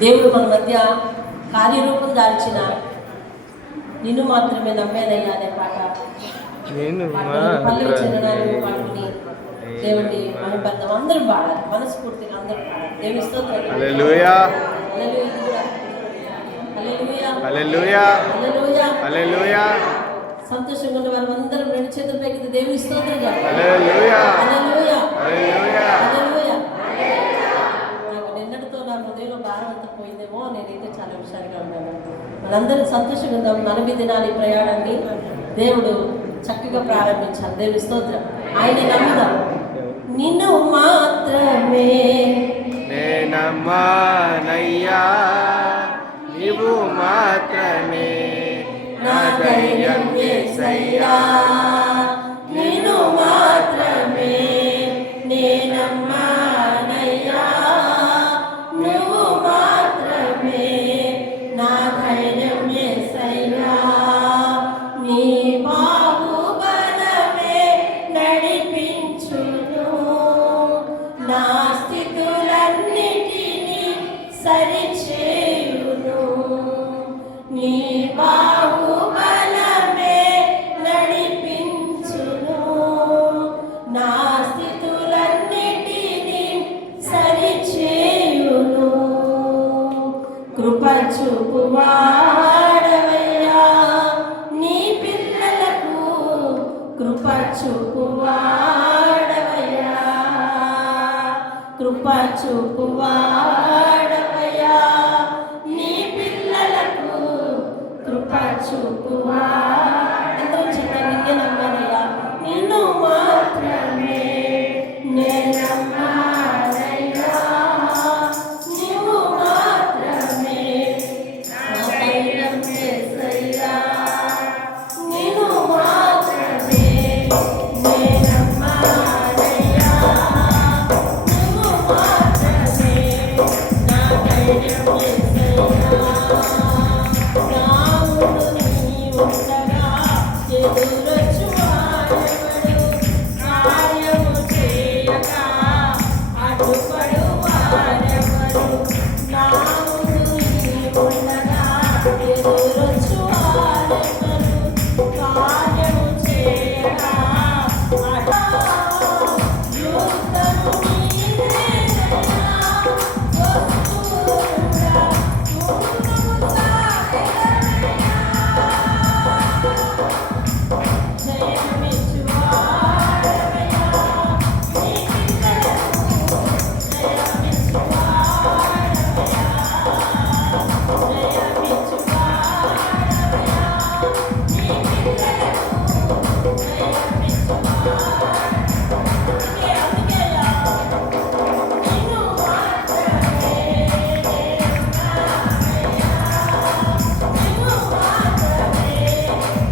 దేవుడు మన మధ్య కార్యరూపం దాల్చిన నిన్ను మాత్రమే నమ్మేదయ్యా అనే పాట పల్లవి చరణాలు పాడుకుని దేవుడిని మహిమపడదాం. అందరూ పాడాలి, మనస్ఫూర్తిగా అందరూ పాడాలి. దేవుని స్తోత్రం. హల్లెలూయా హల్లెలూయా హల్లెలూయా హల్లెలూయా. సంతోషంగా ఉన్న వారు అందరూ రెండు చేతులు పైకి దేవుని స్తోత్రం చెప్పాలి. హల్లెలూయా హల్లెలూయా హల్లెలూయా హల్లెలూయా. నాకు నిన్నటితో నా హృదయంలో భారం అంతా పోయిందేమో, నేనైతే చాలా హుషారుగా ఉన్నాను. మనందరం సంతోషంగా ఉందాం. 40 దినాల ఈ ప్రయాణాన్ని దేవుడు చక్కగా ప్రారంభించాలి. దేవుని స్తోత్రం. ఆయన నమ్ముదాం. నిన్ను మాత్రమే నేనమ్మానయ్యా, నీవు మాత్రమే నా ధైర్యం యేసయ్యా. నిన్ను మాత్రమే నేనమ్మానయ్యా, నువ్వు మాత్రమే నా ధైర్యం యేసయ్యా. నీ బాహుబలమే నడిపించును, నా స్థితులన్నిటినీ సరిచేయును. నీ బాహుబలమే నడిపించును, నా స్థితులన్నిటినీ సరిచేయును. కృప చూపువాడవయ్యా నీ పిల్లలకు, కృప చూపువాడవయ్యా, కృప చూపువాడవయ్యా నీ పిల్లలకు, కృప చూపువా. అందరూ చెప్పండి, నిన్నే నమ్మానయ్యా, నిన్ను మాత్రమే నేనమ్మానయ్యా, నువ్వు మాత్రమే నా ధైర్యం యేసయ్యా. నిన్ను మాత్రమే నేనమ్మానయ్యా, నువ్వు మాత్రమే నా ధైర్యం యేసయ్యా. నా ముందు నీ ఉండగా ఎదురొచ్చువాడెవడు, కార్యము చేయక అడ్డుపడువాడెవడు. నా ముందు నీ ఉండగా ఎదురొచ్చువాడెవడు, కార్యము చేయక యుద్ధము నీదేనయ్యా. వస్తువులుగా పూర్ణము సాగెదనయ్యా. జయమిచ్చువాడవయ్యా నీ పిల్లలకు, జయమిచ్చువాడవయ్యా, జయమిచ్చువాడవయ్యా నీ పిల్లలకు, జయమిచ్చువాడవయ్యా. అందుకేయా నిన్ను మాత్రమే నేనమ్మానయ్యా, నిన్ను మాత్రమే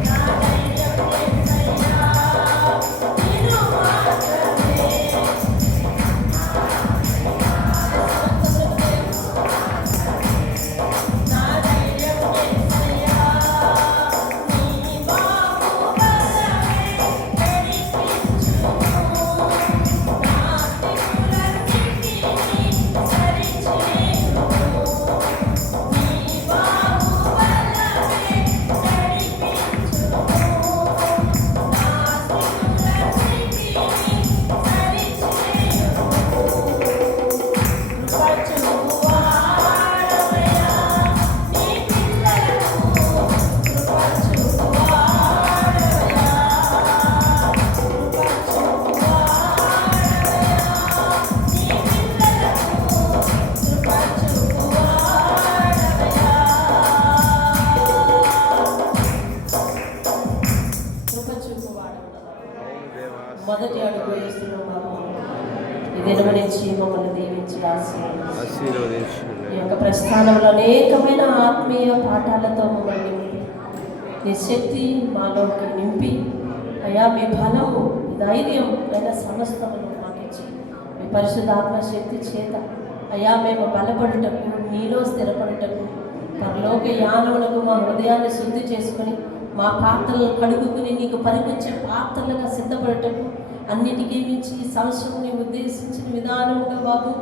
నా ధైర్యం యేసయ్యా. నిన్ను మాత్రమే నా ధైర్యం యేసయ్యా. నీ బాహుబలమే నడిపించును, నా స్థితులన్నిటినీ సరిచేయును. నీ బాహుబలమే నడిపించును, నా స్థితులన్నిటినీ సరిచేయును. కృప చూపువాడవయ్యా నీ పిల్లలకు, కృప చూపువాడవయ్యా, కృప చూపువాడవయ్యా నీ పిల్లలకు, కృప చూపువాడవయ్యా, కృప చూపువాడవయ్యా. మొదటి అడుగు వేస్తున్నాం బాబు. ఈ దినము నుంచి మమ్మల్ని దీవించి ఆశీర్వదించు. ఆశీర్వదించు. ఈ యొక్క ప్రస్థానంలో అనేకమైన ఆత్మీయ పాఠాలతో మమ్మల్ని నింపి, నీ శక్తి మాలోకి నింపి, అయ్యా మీ బలము, మీ ధైర్యం అయిన సమస్తమును మాకు ఇచ్చి, మీ పరిశుద్ధాత్మ శక్తి చేత అయ్యా మేము బలపడుటకు, నీలో స్థిరపడుటకు, పరలోక యానములకు మా హృదయాన్ని శుద్ధి చేసుకొని, మా పాత్రలను కడుగుకుని నీకు పనిపించే పాత్రలుగా సిద్ధపడటకు అన్నిటికీ మించి ఈ సంవత్సరం ఉద్దేశించిన విధానముగా బాబు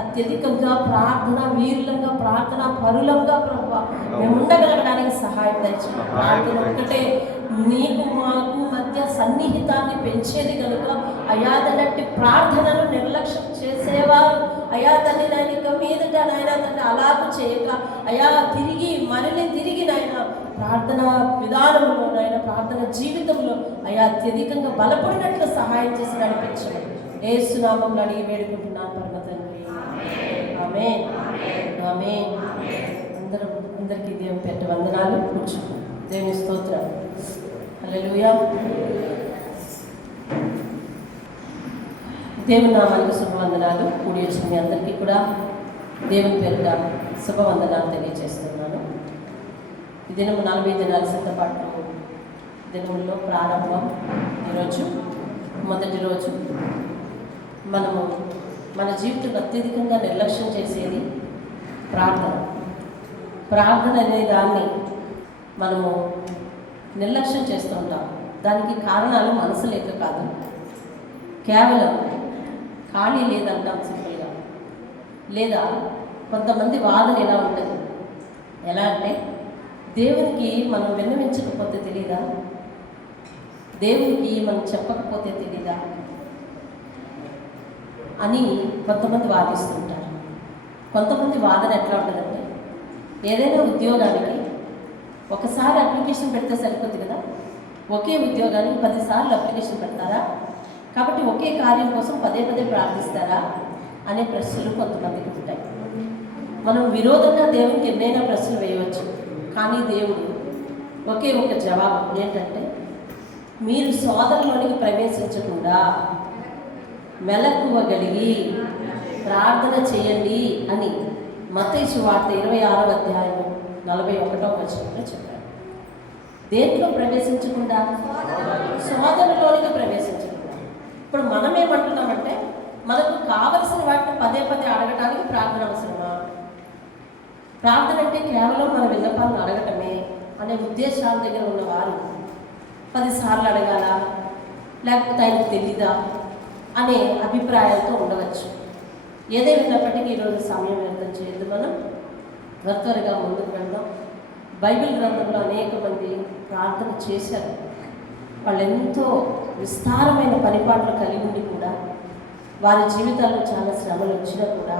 అత్యధికంగా ప్రార్థన వీరులంగా ప్రార్థన పరులంగా ప్రభు మేము ఉండగలగడానికి సహాయం దయచేయండి. ప్రార్థన ఒకటే నీకు మాకు మధ్య సన్నిహితాన్ని పెంచేది కనుక అయాదనట్టి ప్రార్థనను నిర్లక్ష్యం చేసేవారు అయా తండ్రి నాయన ఇక మీదట నాయన తండ్రి అలాగూ చేయక అయా మరలి తిరిగి నాయన ప్రార్థన విధానంలో నాయన ప్రార్థన జీవితంలో అయా అత్యధికంగా బలపడినట్లు సహాయం చేసి నడిపించండి. యేసు నామములో అడిగి వేడుకుంటున్నాను పరమ తండ్రి. ఆమేన్ ఆమేన్. అందరికీ దేవుని పేరిట వందనాలు. కూర్చో. దేవుని స్తోత్రం. హల్లెలూయా. దేవుని నామానికి శుభవందనాలు. కూడి వచ్చిన మీ అందరికీ కూడా దేవుని పేరిట శుభవందనాలు తెలియజేస్తున్నాను. ఈ దినము 40 దినాల సిద్ధపాటు దినముల్లో ప్రారంభం. ఈరోజు మొదటి రోజు. మనము మన జీవితంలో అత్యధికంగా నిర్లక్ష్యం చేసేది ప్రార్థన అనే దాన్ని మనము నిర్లక్ష్యం చేస్తూ ఉంటాం. దానికి కారణాలు మనసు లేక కాదు, కేవలం ఖాళీ లేదంటాం సింపుల్గా. లేదా కొంతమంది వాదన ఎలా ఉంటుంది, ఎలా అంటే దేవునికి మనం విన్నవించకపోతే తెలీదా, దేవునికి మనం చెప్పకపోతే తెలీదా అని కొంతమంది వాదిస్తుంటారు. కొంతమంది వాదన ఎట్లా ఉంటుందంటే ఏదైనా ఉద్యోగానికి ఒకసారి అప్లికేషన్ పెడితే సరిపోతుంది కదా, ఒకే ఉద్యోగానికి 10 సార్లు అప్లికేషన్ పెడతారా, కాబట్టి ఒకే కార్యం కోసం పదే ప్రార్థిస్తారా అనే ప్రశ్నలు కొంతమందికి ఉంటాయి. మనం విరోధంగా దేవునికి ఎన్నైనా ప్రశ్నలు వేయవచ్చు, కానీ దేవుడు ఒకే ఒక జవాబు ఏంటంటే మీరు శోధనలోనికి ప్రవేశించకుండా మెలకువగలిగి ప్రార్థన చేయండి అని మత్తయి సువార్త 26వ అధ్యాయం 41వ వచనంలో చెప్పారు. దేంట్లో ప్రవేశించకుండా? శోధనలోనికి ప్రవేశించకుండా. ఇప్పుడు మనం ఏమంటున్నామంటే మనకు కావలసిన వాటిని పదే అడగటానికి ప్రార్థన అవసరమా? ప్రార్థన అంటే కేవలం మన విన్నపాలను అడగటమే అనే ఉద్దేశాల దగ్గర ఉన్నవారు 10 సార్లు అడగాల, లేకపోతే ఆయనకు తెలీదా అనే అభిప్రాయాలతో ఉండవచ్చు. ఏదేమైనప్పటికీ ఈరోజు సమయం వ్యర్థం చేయొద్దు. మనం త్వరగా ముందుకు వెళ్దాం. బైబిల్ గ్రంథంలో అనేక మంది ప్రార్థన చేశారు. వాళ్ళు ఎంతో విస్తారమైన పనిపాట్లు కలిగి ఉండి కూడా వారి జీవితాల్లో చాలా శ్రమలు వచ్చినా కూడా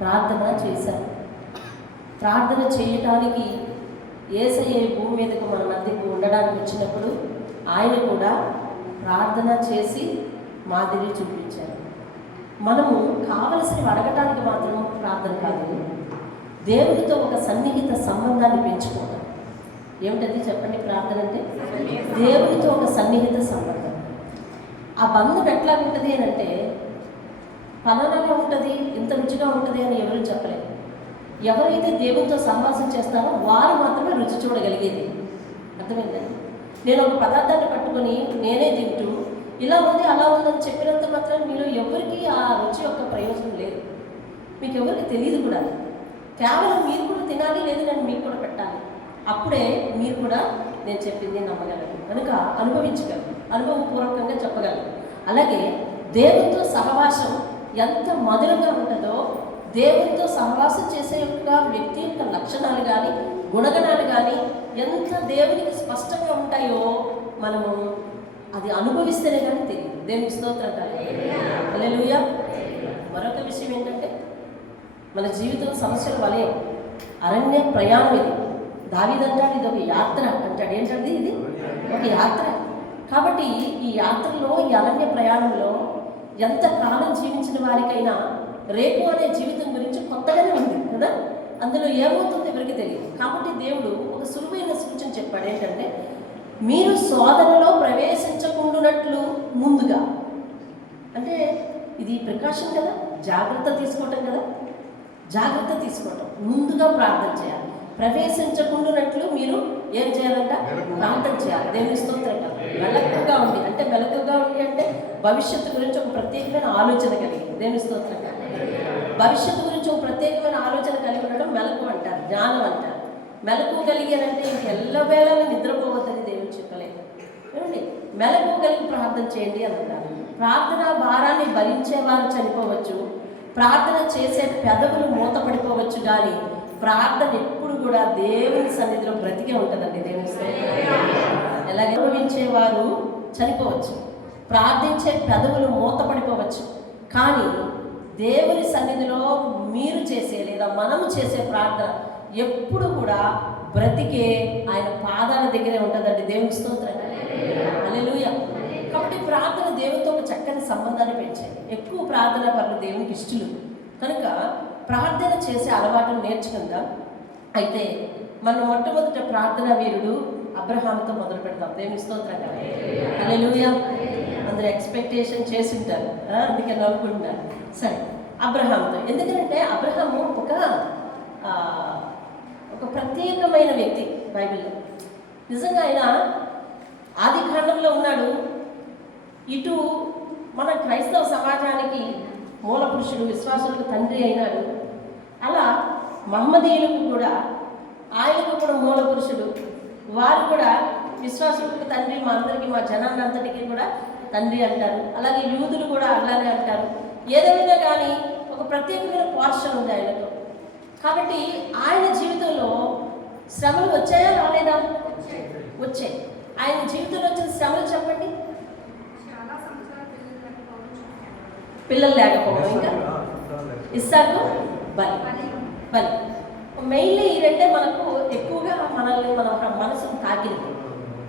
ప్రార్థన చేశారు. ప్రార్థన చేయటానికి యేసయ్య భూమి మీదకు మన మధ్యకు ఉండడానికి వచ్చినప్పుడు ఆయన కూడా ప్రార్థన చేసి మాదిరి చూపించారు. మనము కావలసినవి అడగటానికి మాత్రం ప్రార్థన కాదు, దేవుడితో ఒక సన్నిహిత సంబంధాన్ని పెంచుకోవడం. ఏమిటది చెప్పండి? ప్రార్థన అంటే దేవుడితో ఒక సన్నిహిత సంబంధం. ఆ బంధం ఎట్లా ఉంటుంది అని అంటే పలానాగా ఉంటుంది, ఇంత రుచిగా ఉంటుంది అని ఎవరు చెప్పలేరు. ఎవరైతే దేవుడితో సంభాషణ చేస్తారో వారు మాత్రమే రుచి చూడగలిగేది. అర్థమైందండి? నేను ఒక పదార్థాన్ని పట్టుకొని నేనే తింటూ ఇలా ఉంది అలా ఉందని చెప్పినంత మాత్రం మీలో ఎవరికి ఆ రుచి యొక్క ప్రయోజనం లేదు, మీకు ఎవరికి తెలియదు కూడా. కేవలం మీరు కూడా తినాలి, లేదు నేను మీకు కూడా పెట్టాలి, అప్పుడే మీరు కూడా నేను చెప్పింది నమ్మగలరు, కనుక అనుభవించగలరు, అనుభవపూర్వకంగా చెప్పగలరు. అలాగే దేవునితో సహవాసం ఎంత మధురంగా ఉంటుందో, దేవునితో సహవాసం చేసే యొక్క వ్యక్తి యొక్క లక్షణాలు కానీ గుణగణాలు కానీ ఎంత దేవునికి స్పష్టంగా ఉంటాయో మనము అది అనుభవిస్తేనే కానీ తెలియదు. దేవునికి స్తోత్రం. హల్లెలూయా. మరొక విషయం ఏంటంటే మన జీవితం సమస్యల వలయం, అరణ్య ప్రయాణం. ఇది దావీదంటాడు ఇది ఒక యాత్ర అంటాడు. ఏంటంటే ఇది ఒక యాత్ర. కాబట్టి ఈ యాత్రలో, ఈ అరణ్య ప్రయాణంలో ఎంత కాలం జీవించిన వారికైనా రేపు అనే జీవితం గురించి కొత్తగానే ఉంది కదా, అందులో ఏమవుతుందో ఎవరికి తెలియదు. కాబట్టి దేవుడు ఒక సులువైన సూచన చెప్పాడు. ఏంటంటే మీరు శోధనలో ప్రవేశించకుండానట్లు ముందుగా, అంటే ఇది ప్రికాషన్ కదా, జాగ్రత్త తీసుకోవటం కదా, జాగ్రత్త తీసుకోవటం, ముందుగా ప్రార్థన చేయాలి. ప్రవేశించకుండానట్లు మీరు ఏం చేయాలంట? ప్రార్థన చేయాలి. దేవుని స్తోత్రం కదా. మెలకుగా ఉంది అంటే, మెలకుగా ఉంది అంటే భవిష్యత్తు గురించి ఒక ప్రత్యేకమైన ఆలోచన కలిగి, దేవుని స్తోత్రం కదా. భవిష్యత్తు గురించి ఒక ప్రత్యేకమైన ఆలోచన కలిగి ఉండడం మెలకు అంటారు, జ్ఞానం అంటారు. మెలకు కలిగానంటే ఇంకెల్లవేళ నిద్రపోవద్దని దేవుడు చెప్పలేదు. ఏమండి? మెలకు కలిగి ప్రార్థన చేయండి అని అంటారు. ప్రార్థన భారాన్ని భరించేవారు చనిపోవచ్చు, ప్రార్థన చేసే పెదవులు మూతపడిపోవచ్చు, కానీ ప్రార్థన ఎప్పుడు కూడా దేవుని సన్నిధిలో బ్రతికే ఉంటుందండి. దేవుని ఎలా అనుభవించేవారు చనిపోవచ్చు, ప్రార్థించే పెదవులు మూతపడిపోవచ్చు, కానీ దేవుని సన్నిధిలో మీరు చేసే లేదా మనము చేసే ప్రార్థన ఎప్పుడు కూడా బ్రతికే ఆయన పాదాల దగ్గరే ఉంటుందండి. దేవుని స్తోత్రం, హల్లెలూయా. కాబట్టి ప్రార్థన దేవునితో ఒక చక్కని సంబంధాన్ని పెంచాయి. ఎక్కువ ప్రార్థన పనులు దేవునికి ఇష్టలు కనుక ప్రార్థన చేసే అలవాటును నేర్చుకుందాం. అయితే మన మొట్టమొదట ప్రార్థన వీరుడు అబ్రహాముతో మొదలు పెడతాం. దేవుని స్తోత్రం, హల్లెలూయా. అందరూ ఎక్స్పెక్టేషన్ చేసి ఉంటారు, అందుకే నవ్వుకుంటున్నారు. సరే, అబ్రహాముతో ఎందుకంటే అబ్రహాము ఒక ప్రత్యేకమైన వ్యక్తి బైబిల్లో. నిజంగా ఆయన ఆది కాండంలో ఉన్నాడు, ఇటు మన క్రైస్తవ సమాజానికి మూల పురుషుడు, విశ్వాసులకు తండ్రి అయినాడు. అలా మహమ్మదీయులకు కూడా ఆయనకు కూడా మూల పురుషుడు, వారు కూడా విశ్వాసులకు తండ్రి, మా అందరికీ, మా జనాన్నంతటికీ కూడా తండ్రి అంటారు. అలాగే యూదులు కూడా అలానే అంటారు. ఏదైనా కానీ ఒక ప్రత్యేకమైన పోర్షన్ ఉంది ఆయనతో. కాబట్టి ఆయన జీవితంలో శ్రమలు వచ్చాయా రాలేదా? వచ్చాయి. ఆయన జీవితంలో వచ్చిన శ్రమలు చెప్పండి. పిల్లలు లేకపోవడం, ఇంకా ఇస్సాకు బలి. మెయిన్లీ ఈ రెండే మనకు ఎక్కువగా మనల్ని మన మనసును తాకింది.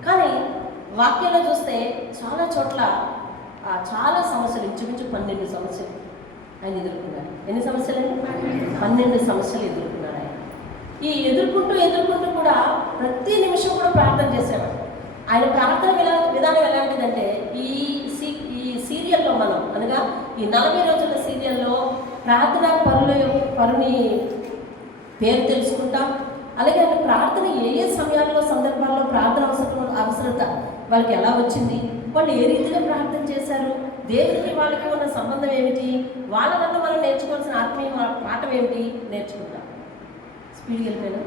కానీ వాక్యంలో చూస్తే చాలా చోట్ల చాలా సమస్యలు, ఇంచుమించు 12 సమస్యలు ఆయన ఎదుర్కొన్నారు. ఎన్ని సమస్యలు అండి? 12 సమస్యలు ఎదుర్కొన్నారు ఆయన. ఈ ఎదుర్కొంటూ కూడా ప్రతి నిమిషం కూడా ప్రార్థన చేసేవాడు. ఆయన ప్రార్థన విధానం ఎలాంటిదంటే ఈ సీరియల్లో మనం అనగా ఈ 40 రోజుల సీరియల్లో ప్రార్థన పరుని పేరు తెలుసుకుంటాం. అలాగే అంటే ప్రార్థన ఏ సమయాల్లో సందర్భాల్లో ప్రార్థన అవసరత వాళ్ళకి ఎలా వచ్చింది, వాళ్ళు ఏ రీతిగా ప్రార్థన చేశారు, దేవునికి వాళ్ళకి ఉన్న సంబంధం ఏమిటి, వాళ్ళ వల్ల మనం నేర్చుకోవాల్సిన ఆత్మీయ పాఠం ఏమిటి నేర్చుకుంటాం. స్పీడ్కి వెళ్ళిపోయినా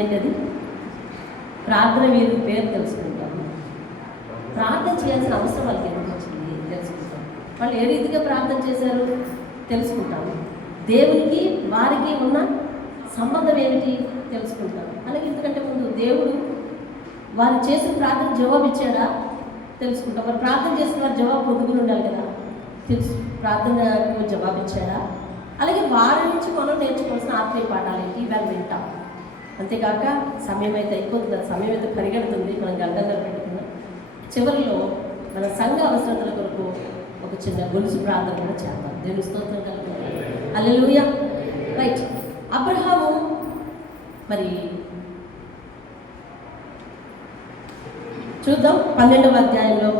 ఏంటది? ప్రార్థన వీరి పేరు తెలుసుకుంటాం. ప్రార్థన చేయాల్సిన అవసరం వాళ్ళకి ఎందుకు వచ్చింది తెలుసుకుంటాం. వాళ్ళు ఏ రీతిగా ప్రార్థన చేశారు తెలుసుకుంటాము. దేవునికి వారికి ఉన్న సంబంధం ఏమిటి తెలుసుకుంటాం. అలాగే ఎందుకంటే ముందు దేవుడు వారు చేసిన ప్రార్థన జవాబు ఇచ్చాడా తెలుసుకుంటాం. మరి ప్రార్థన చేసిన వారు జవాబు పొందుకుని ఉండాలి కదా, తెలుసు ప్రార్థనకు జవాబు ఇచ్చాడా. అలాగే వారి నుంచి మనం నేర్చుకోవాల్సిన ఆత్మీయ పాఠాలు ఏంటి ఇవాళ వింటాం. అంతేకాక సమయం అయితే అయిపోతుంది, సమయం అయితే పరిగెడుతుంది, మనం గంటన్నర పెట్టుకున్నాం. చివరిలో మన సంఘ అవసరతల కొరకు ఒక చిన్న గొలుసు ప్రార్థన కూడా చేద్దాం. దేవుని స్తోత్రం కలుగుతుంది, హల్లెలూయా. రైట్, అబ్రహాము మరి చూద్దాం 12వ అధ్యాయంలో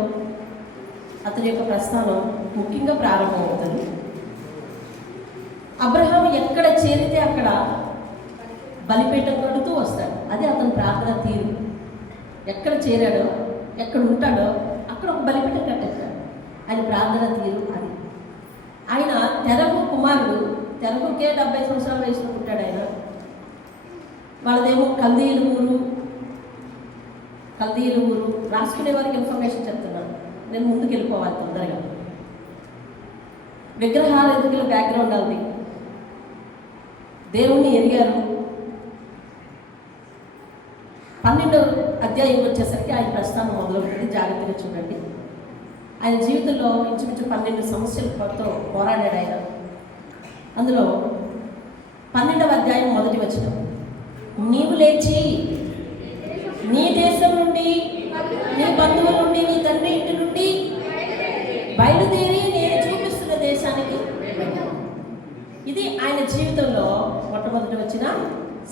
అతని యొక్క ప్రస్థానం ముఖ్యంగా ప్రారంభమవుతుంది. అబ్రహాము ఎక్కడ చేరితే అక్కడ బలిపీఠం కడుతూ వస్తాడు. అదే అతని ప్రార్థన తీరు. ఎక్కడ చేరాడో, ఎక్కడ ఉంటాడో అక్కడ ఒక బలిపీఠం కట్టేస్తాడు. ఆయన ప్రార్థన తీరు అది. ఆయన తెరహు కుమారుడు. తెరహుకే 70 సంవత్సరాల వయసులో పుట్టాడు ఆయన. వాళ్ళదేమో కల్దీయుల ఊరు. రాసుకునే వారికి ఇన్ఫర్మేషన్ చెప్తున్నాను, నేను ముందుకు వెళ్ళిపోవాలి తొందరగా. విగ్రహారాధికుల బ్యాక్గ్రౌండ్ అది. దేవుణ్ణి ఎరిగారు. 12వ అధ్యాయం వచ్చేసరికి ఆయన ప్రస్థానం మొదలవుతుంది. జాగ్రత్తగా చూడండి. ఆయన జీవితంలో ఇంచుమించు 12 సమస్యలతో పోరాడాడు ఆయన. అందులో 12వ అధ్యాయం మొదటి వచనం, నీవు లేచి నీ దేశం నుండి, నీ బంధువుల నుండి, నీ తండ్రి ఇంటి నుండి బయలుదేరి నేను చూపిస్తున్న దేశానికి. ఇది ఆయన జీవితంలో మొట్టమొదటి వచ్చిన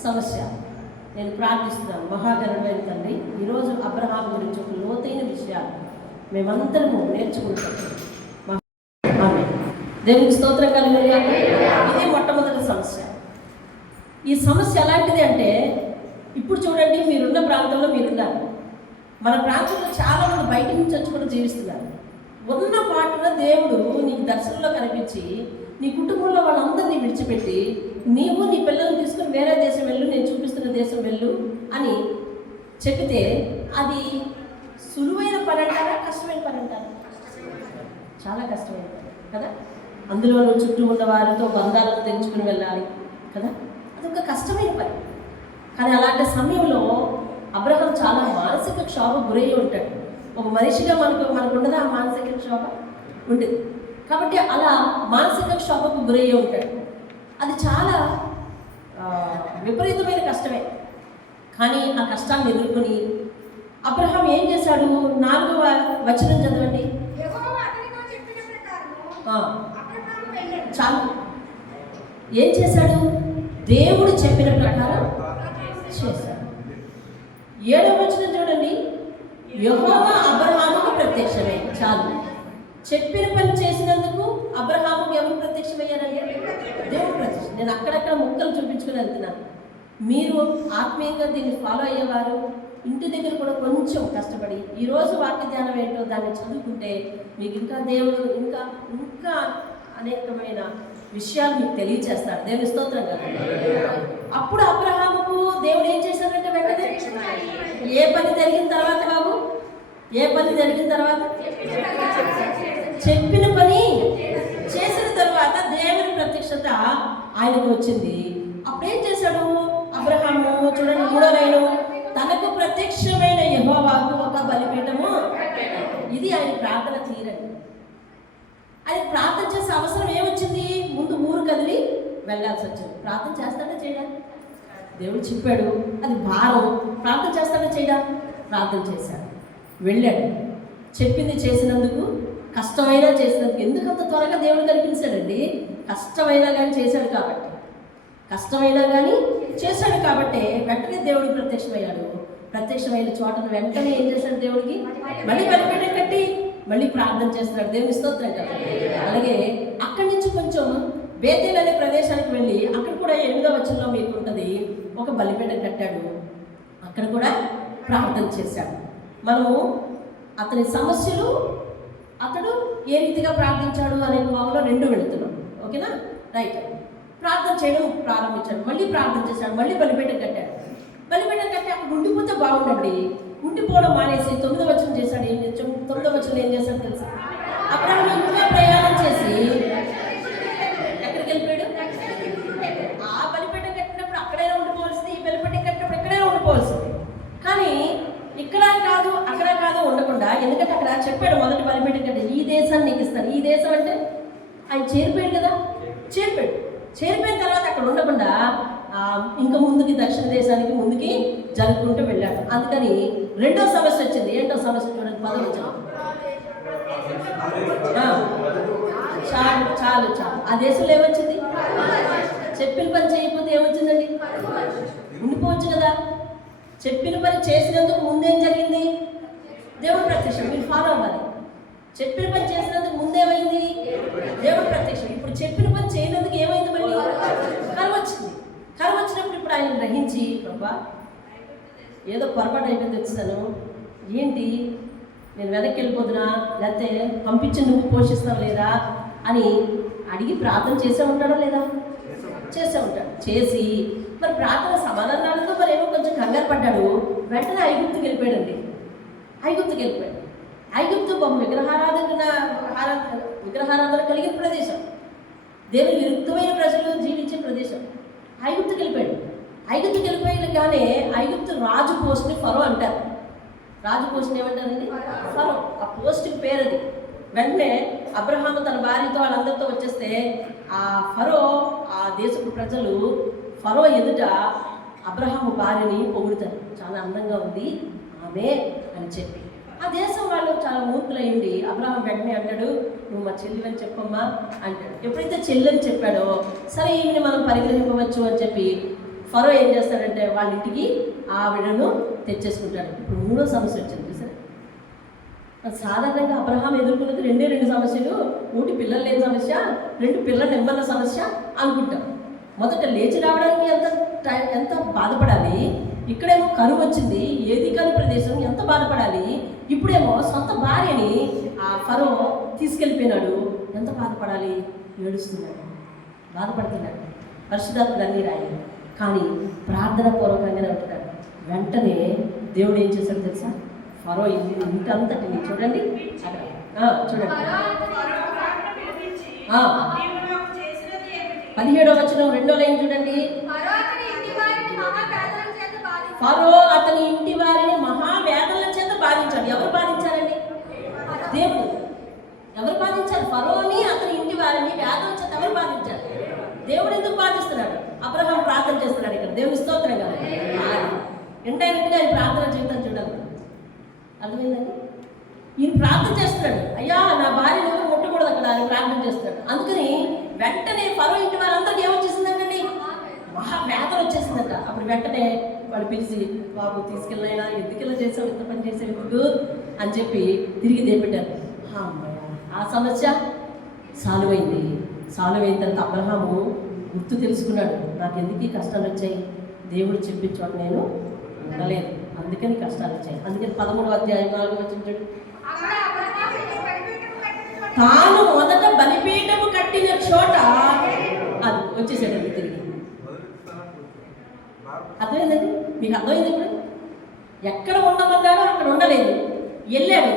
సమస్య. నేను ప్రార్థిస్తున్నాను, మహాగణమైన తండ్రి, ఈరోజు అబ్రహాం గురించి ఒక లోతైన విషయాలు మేమందరము నేర్చుకుంటాం. దేవునికి స్తోత్రం కలుగునుగా. ఇదే మొట్టమొదటి సమస్య. ఈ సమస్య ఎలాంటిది అంటే, ఇప్పుడు చూడండి, మీరున్న ప్రాంతంలో మీరున్నారు. మన ప్రాంతంలో చాలామంది బయట నుంచి వచ్చి కూడా జీవిస్తున్నారు. ఉన్న పాటున దేవుడు నీకు దర్శనంలో కనిపించి నీ కుటుంబంలో వాళ్ళందరినీ విడిచిపెట్టి నీవు నీ పిల్లల్ని తీసుకుని వేరే దేశం వెళ్ళు, నేను చూపిస్తున్న దేశం వెళ్ళు అని చెబితే అది సులువైన పని అంటారా, కష్టమైన పని అంటారా? చాలా కష్టమైంది కదా. అందులో చుట్టూ ఉన్న వారితో బంధాలను తెంచుకుని వెళ్ళాలి కదా, అదొక కష్టమైన పని. కానీ అలాంటి సమయంలో అబ్రహాం చాలా మానసిక క్షోభ గురయ్యి ఉంటాడు. ఒక మనిషిగా మనకుండదా ఆ మానసిక క్షోభ? ఉండేది. కాబట్టి అలా మానసిక క్షోభకు గురయ్యి ఉంటాడు. అది చాలా విపరీతమైన కష్టమే. కానీ ఆ కష్టాన్ని ఎదుర్కొని అబ్రహాం ఏం చేశాడు? 4వ వచనం చదవండి. చాలు. ఏం చేశాడు? దేవుడు చెప్పిన ప్రకారం చేశాడు. 7వ వచనం చూడండి. యెహోవా అబ్రహాముకు ప్రత్యక్షమై. చాలు. చెప్పిన పని చేసినందుకు అబ్రహాముకు ఎవరు ప్రత్యక్షమయ్యారండి? దేవుడు ప్రత్యక్షం. నేను అక్కడక్కడ ముక్కలు చూపించుకుని వెళ్తున్నాను. మీరు ఆత్మీయంగా దీన్ని ఫాలో అయ్యేవారు ఇంటి దగ్గర కూడా కొంచెం కష్టపడి ఈరోజు వాక్య ధ్యానం ఏంటో దాన్ని చదువుకుంటే మీకు ఇంకా దేవుడు ఇంకా ఇంకా అనేకమైన విషయాలు మీకు తెలియచేస్తాడు. దేవుని స్తోత్రం కదా. అప్పుడు అబ్రహాముకు దేవుడు ఏం చేశాడంటే వెంటనే ఏ పని జరిగిన తర్వాత బాబు? ఏ పని జరిగిన తర్వాత? చెప్పిన పని చేసిన తర్వాత దేవుని ప్రత్యక్షత ఆయనకు వచ్చింది. అప్పుడేం చేశాడు అబ్రహాము? చూడండి 3వ లైను. తనకు ప్రత్యక్షమైన యెహోవాకు ఒక బలిపీఠము. ఇది ఆయన ప్రార్థన తీరండి. ఆయన ప్రార్థన చేసే అవసరం ఏమొచ్చింది? ముందు ఊరు కదిలి వెళ్ళాల్సి వచ్చింది. ప్రార్థన చేస్తాడా చేయడా? దేవుడు చెప్పాడు, అది భారం. ప్రార్థన చేస్తాడా చేయడా? ప్రార్థన చేశాడు, వెళ్ళాడు. చెప్పింది చేసినందుకు, కష్టమైనా చేసినందుకు. ఎందుకు అంత త్వరగా దేవుడు కనిపించాడండి? కష్టమైనా కానీ చేశాడు కాబట్టి. కష్టమైనా కానీ చేశాడు కాబట్టి వెంటనే దేవుడికి ప్రత్యక్షమయ్యాడు. ప్రత్యక్షమైన చోటను వెంటనే ఏం చేశాడు? దేవుడికి మళ్ళీ బలిపీఠం కట్టి మళ్ళీ ప్రార్థన చేస్తున్నాడు. దేవుని స్తోత్రం కదా. అలాగే అక్కడి నుంచి కొంచెం బేతేల్ అనే ప్రదేశానికి వెళ్ళి అక్కడ కూడా 8వ వచనంలో మీకు ఉంటుంది, ఒక బలిపీఠం కట్టాడు. అక్కడ కూడా ప్రార్థన చేశాడు. మనము అతని సమస్యలు, అతడు ఏ రీతిగా ప్రార్థించాడు అనే కోణంలో 2 వెళుతున్నాం. ఓకేనా? రైట్. ప్రార్థన చేయడం ప్రారంభించాడు, మళ్ళీ ప్రార్థన చేశాడు, మళ్ళీ బలిపీఠం కట్టాడు. బలిపీఠం కట్టి అక్కడ ఉండిపోతే బాగుండండి. ఉండిపోవడం మానేసి 9వ వచనం చేశాడు. 9వ వచనం ఏం చేశాడు తెలుసా? అబ్రహాము ఇంకా ప్రయాణం చేసి ఎక్కడికి వెళ్ళిపోయాడు? ఆ బలిపీఠం కట్టినప్పుడు అక్కడైనా ఉండిపోవాల్సింది, ఈ బలిపీఠం కట్టినప్పుడు ఎక్కడైనా ఉండిపోవాల్సింది. కానీ ఇక్కడ కాదు అక్కడ కాదు ఉండకుండా, ఎందుకంటే అక్కడ చెప్పాడు మొదటి బలిపీఠం కట్టి ఈ దేశాన్ని నీకు ఇస్తాను. ఈ దేశం అంటే ఆయన చేరిపోయాడు కదా. చేరిపోయిన తర్వాత అక్కడ ఉండకుండా ఇంకా ముందుకి దక్షిణ దేశానికి ముందుకి జరుపుకుంటూ వెళ్ళాడు. అందుకని 2వ సమస్య వచ్చింది. ఏంటో సమస్య చూడండి. 10వ వచనం. చాలు. ఆ దేశంలో ఏమొచ్చింది? చెప్పిన పని చేయకపోతే ఏమొచ్చిందండి? ఉండిపోవచ్చు కదా. చెప్పిన పని చేసినందుకు ముందేం జరిగింది? దేవుడు ప్రత్యక్షం. మీరు ఫాలో అవ్వాలి. చెప్పిన పని చేసినందుకు ముందేమైంది? దేవుడు ప్రత్యక్షం. ఇప్పుడు చెప్పిన పని చేయనందుకు ఏమైంది? మళ్ళీ కరువు వచ్చింది. కరువు వచ్చినప్పుడు ఇప్పుడు ఆయన గ్రహించి, ప్రభా ఏదో పొరపాటు అయిపోయింది, వచ్చాను, ఏంటి నేను వెనక్కి వెళ్ళిపోతున్నా, లేకపోతే పంపించి నువ్వు పోషిస్తావు లేదా అని అడిగి ప్రార్థన చేసే ఉంటాడా లేదా? చేసే ఉంటాడు. చేసి మరి ప్రార్థన సమాధానాలతో మరి ఏమో కొంచెం కంగారు పడ్డాడు. వెంటనే ఐగుప్తుకి వెళ్ళిపోయాడండి. ఐగుప్తు విగ్రహారాధన కలిగిన ప్రదేశం, దేవుని విరుద్ధమైన ప్రజలు జీవించే ప్రదేశం. ఐగుప్తుకి వెళ్ళిపోయగానే ఐగుప్తు రాజు పోస్ట్ని ఫరో అంటారు. రాజు పోస్ట్ని ఏమంటారండి? ఫరో. ఆ పోస్ట్కి పేరు అది. వెంటనే అబ్రహాము తన భార్యతో వాళ్ళందరితో వచ్చేస్తే ఆ ఫరో, ఆ దేశపు ప్రజలు ఫరో ఎదుట అబ్రహాము భార్యని పొగుడుతారు. చాలా అందంగా ఉంది ఆమె అని చెప్పి. ఆ దేశం వాళ్ళు చాలా మూర్ఖులయ్యండి. అబ్రహాం వెంటనే అంటాడు, నువ్వు మా చెల్లి అని చెప్పమ్మా అంటాడు. ఎప్పుడైతే చెల్లని చెప్పాడో సరే ఈమెని మనం పరిగ్రహింపవచ్చు అని చెప్పి ఫరో ఏం చేస్తాడంటే వాళ్ళ ఇంటికి ఆవిడను తెచ్చేసుకుంటాడు. ఇప్పుడు 3వ సమస్య వచ్చింది సరే. సాధారణంగా అబ్రహాం ఎదుర్కొన్నది 2 సమస్యలు. 1 పిల్లలు లేని సమస్య, 2 పిల్లలు నెమ్మన్న సమస్య అనుకుంటాం. మొదట లేచి రావడానికి ఎంత బాధపడాలి, ఇక్కడేమో కరువు వచ్చింది, ఏది కాని ప్రదేశం, ఎంత బాధపడాలి. ఇప్పుడేమో సొంత భార్యని ఆ ఫరో తీసుకెళ్ళిపోయినాడు, ఎంత బాధపడాలి. ఏడుస్తున్నాడు, బాధపడుతున్నాడు. పరిశుద్ధాత్ముడు అన్నీ రాయి, కానీ ప్రార్థన పూర్వకంగానే ఉంటున్నాడు. వెంటనే దేవుడు ఏం చేశాడు తెలుసా? ఫరో ఇంటంతటిని చూడండి, అక్కడ చూడండి 17వ వచనం 2వ లైన్ చూడండి. ఫరో అతని ఇంటి వారిని మహావేదనల చేత బాధించాడు. ఎవరు బాధించారండి? దేవుడు. ఎవరు బాధించారు? ఫరోని అతని ఇంటి వారిని వేదనల చేత ఎవరు బాధించారు? దేవుడు ఎందుకు బాధిస్తున్నాడు? అబ్రహాం ప్రార్థన చేస్తున్నాడు. ఇక్కడ దేవుని స్తోత్రం కదా. ఇండైరెక్ట్గా ఆయన ప్రార్థన జీవితం చూడాలి. అర్థమైందండి? ఈయన ప్రార్థన చేస్తున్నాడు, అయ్యా నా భార్య ఎవరు ముట్టకూడదు అక్కడ అని ప్రార్థన చేస్తున్నాడు. అందుకని వెంటనే ఫరో ఇంటి వాళ్ళందరికీ ఏమొచ్చేసిందండి? మహావేదన వచ్చేసిందట. అప్పుడు వెంటనే వాళ్ళు పిలిచి, బాబు తీసుకెళ్ళినా ఎందుకెళ్ళి చేసావు, ఎంత పని చేసావు ఇప్పుడు అని చెప్పి తిరిగి దేపెట్టారు. అమ్మాయ ఆ సమస్య సాల్వ్ అయింది. సాల్వ్ అయిన తర్వాత అబ్రహాము గుర్తు తెలుసుకున్నాడు, నాకు ఎందుకు ఈ కష్టాలు వచ్చాయి, దేవుడు చెప్పించోడు నేను ఉండలేదు, అందుకని కష్టాలు వచ్చాయి. అందుకని 13వ అధ్యాయం 4వ వచనం తాను మొదట బలిపీఠము కట్టిన చోట అది వచ్చేసాడండి తిరిగి. అర్థమైందండి? మీకు అర్థమైంది? ఇప్పుడు ఎక్కడ ఉండమన్నాడో అక్కడ ఉండలేదు, వెళ్ళాడు,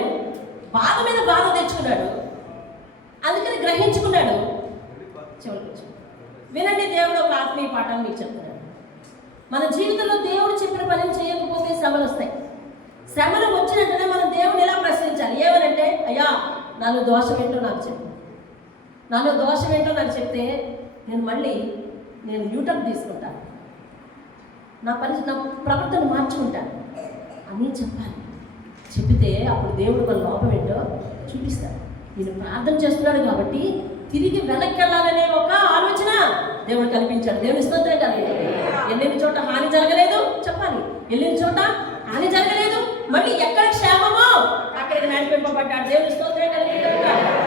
బాధ మీద బాధ తెచ్చుకున్నాడు, అందుకని గ్రహించుకున్నాడు. చివరికి వినండి, దేవుడు ఒక ఆత్మీయ పాఠాలు మీకు చెప్తున్నాడు. మన జీవితంలో దేవుడు చెప్పిన పనిని చేయకపోతే శ్రమలు వస్తాయి. శ్రమలు వచ్చినట్టునే మనం దేవుడిని ఎలా ప్రశ్నించాలి? ఏమనంటే, అయ్యా నాలో దోషం ఏంటో నాకు చెప్పు, నాలో దోషం ఏంటో నాకు చెప్తే నేను యూటర్న్ తీసుకుంటాను, నా ప్రవర్తన మార్చుకుంటాను అని చెప్పాలి. చెప్తే అప్పుడు దేవుడు మన లోపం ఏంటో చూపిస్తాడు. నేను ప్రార్థన చేస్తున్నాడు కాబట్టి తిరిగి వెనక్కి వెళ్ళాలనే ఒక ఆలోచన దేవుడు కల్పించాడు. దేవుని స్తోత్రం కలిగింది. వెళ్ళిన చోట హాని జరగలేదు చెప్పాలి, వెళ్ళిన చోట హాని జరగలేదు, మళ్ళీ ఎక్కడ క్షేమమో అక్కడికి నడిపింపబడ్డాడు. దేవుని స్తోత్రం కలిగింది.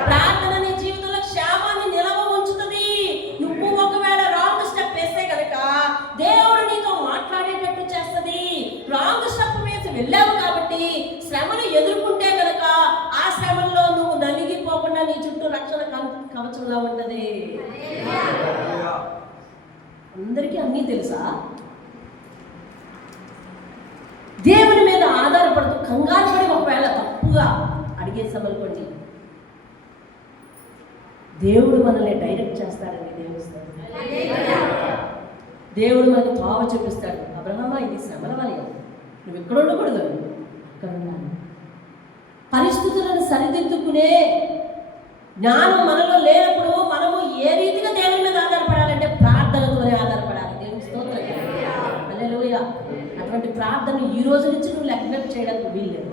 ప్రార్థన నీ జీవితంలో క్షేమాన్ని నిలవ ఉంచుతుంది. నువ్వు ఒకవేళ రాంగ్ స్టెప్ వేస్తే కనుక దేవుడు నీతో మాట్లాడేటట్టు చేస్తుంది. రాంగ్ స్టెప్ వేసి వెళ్ళావు కాబట్టి శ్రమను ఎదుర్కొంటే కనుక ఆ శ్రమల్లో నువ్వు నలిగిపోకుండా నీ చుట్టూ రక్షణ కవచంలా ఉంటది. అందరికీ అన్నీ తెలుసా? దేవుని మీద ఆధారపడుతూ కంగారు పడి ఒకవేళ తప్పుగా అడిగేసామనుకోండి, దేవుడు మనల్ని డైరెక్ట్ చేస్తాడండి. దేవుడు మనకి త్రోవ చూపిస్తాడు. అబ్రహమా, ఇది శ్రమల వలయం, నువ్వు ఎక్కడ ఉండకూడదు, అక్కడ ఉండాలి. పరిస్థితులను సరిదిద్దుకునే జ్ఞానం మనలో లేనప్పుడు మనము ఏ రీతిగా దేవుని మీద ఆధారపడాలంటే ప్రార్థనతోనే ఆధారపడాలి. దేవుని స్తోత్రం. హల్లెలూయా. అటువంటి ప్రార్థన ఈ రోజు నుంచి నువ్వు నెగ్లెక్ట్ చేయడానికి వీల్లేదు.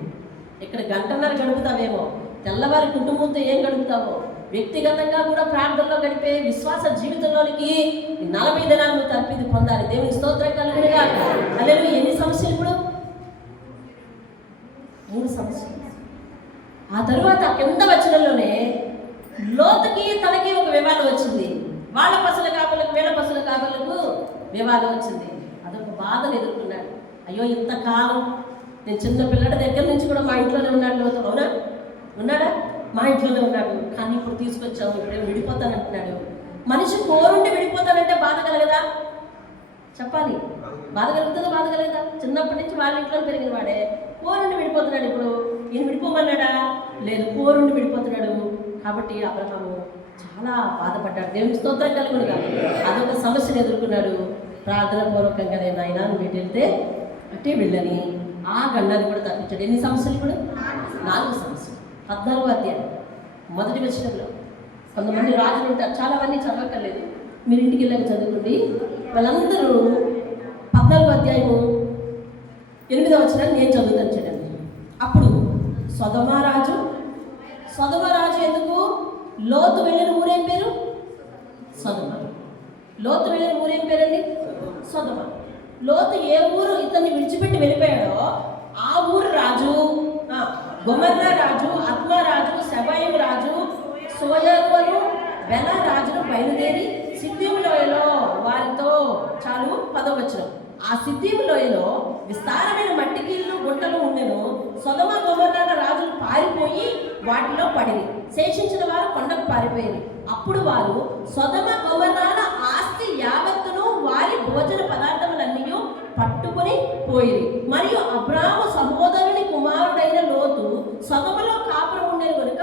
ఇక్కడ గంటన్నర గడుపుతావేమో, తెల్లవారి కుటుంబంతో ఏం గడుపుతావో, వ్యక్తిగతంగా కూడా ప్రార్థనలో గడిపే విశ్వాస జీవితంలోనికి 40 దినాలు నువ్వు తర్పిది పొందాలి. దేవుని స్తోత్రం కలుగునుగా. హల్లెలూయా. ఎన్ని సమస్యలు ఇప్పుడు? 3 సమస్యలు. ఆ తరువాత కింద వచనంలోనే లోతుకి తనకి ఒక వివాదం వచ్చింది. వాళ్ళ పసుల కాపులకు వీళ్ళ పసుల కాపులకు వివాదం వచ్చింది. అదొక బాధను ఎదుర్కొన్నాడు. అయ్యో ఇంతకాలం నేను చిన్న పిల్లడి దగ్గర నుంచి కూడా మా ఇంట్లోనే ఉన్నాడు లోతు. అవునా? ఉన్నాడా? మా ఇంట్లోనే ఉన్నాడు. కానీ ఇప్పుడు తీసుకొచ్చాము, ఇప్పుడే విడిపోతానంటున్నాడు. మనిషి కోరుండి విడిపోతానంటే బాధ కలగదా? చెప్పాలి. బాధ కలుగుతుందా? బాధ కలగదా? చిన్నప్పటి నుంచి వాళ్ళ ఇంట్లో పెరిగిన వాడే కోరుండి విడిపోతున్నాడు. ఇప్పుడు ఈయన విడిపోమన్నాడా? లేదు, కోరుండి విడిపోతున్నాడు. కాబట్టి అబ్రహాము చాలా బాధపడ్డాడు. దేవుని స్తోత్రం కలుగునుగా. అదొక సమస్యను ఎదుర్కొన్నాడు. ప్రార్థన పూర్వకంగానే నాయన నువ్వు ఎటు వెళ్తే అట్టే వెళ్ళని ఆ గండాన్ని కూడా తప్పించాడు. ఎన్ని సమస్యలు ఇప్పుడు? 4 సమస్యలు. 14వ అధ్యాయం మొదటి వచనంలో కొంతమంది రాజులు ఉంటారు, చాలా మంది చదవక్కర్లేదు, మీరు ఇంటికి వెళ్ళాక చదువుకోండి. వాళ్ళందరూ 14వ అధ్యాయము 8వ వచనాన్ని నేను చదువుతాను చూడండి. అప్పుడు సొదొమ రాజు ఎందుకు? లోతు వెళ్ళిన ఊరేం పేరు? సొదొమ. లోతు వెళ్ళిన ఊరేం పేరండి? సొదొమ. లోతు ఏ ఊరు ఇతన్ని విడిచిపెట్టి వెళ్ళిపోయాడో ఆ ఊరు రాజు గొమర్రా రాజు, అద్మా రాజు, సెబాయిం రాజు, సోయరు, బెల రాజును బయలుదేరి సిద్దీము లోయలో వారితో చాలు 10వ వచనం. ఆ సిద్దీము లోయలో విస్తారమైన మట్టికీళ్ళు గుంటలు ఉండెను. సొదొమ గొమొర్రా రాజులు పారిపోయి వాటిలో పడిరి. శేషించిన వారు కొండకు పారిపోయారు. అప్పుడు వారు సొదొమ గొమొర్రాల ఆస్తి యావత్తును వారి భోజన పదార్థములన్నీ పట్టుకుని పోయిరి. మరియు అబ్రాము సహోదరుని కుమారుడైన లోతు సొదొమలో కాపురం ఉండేది కనుక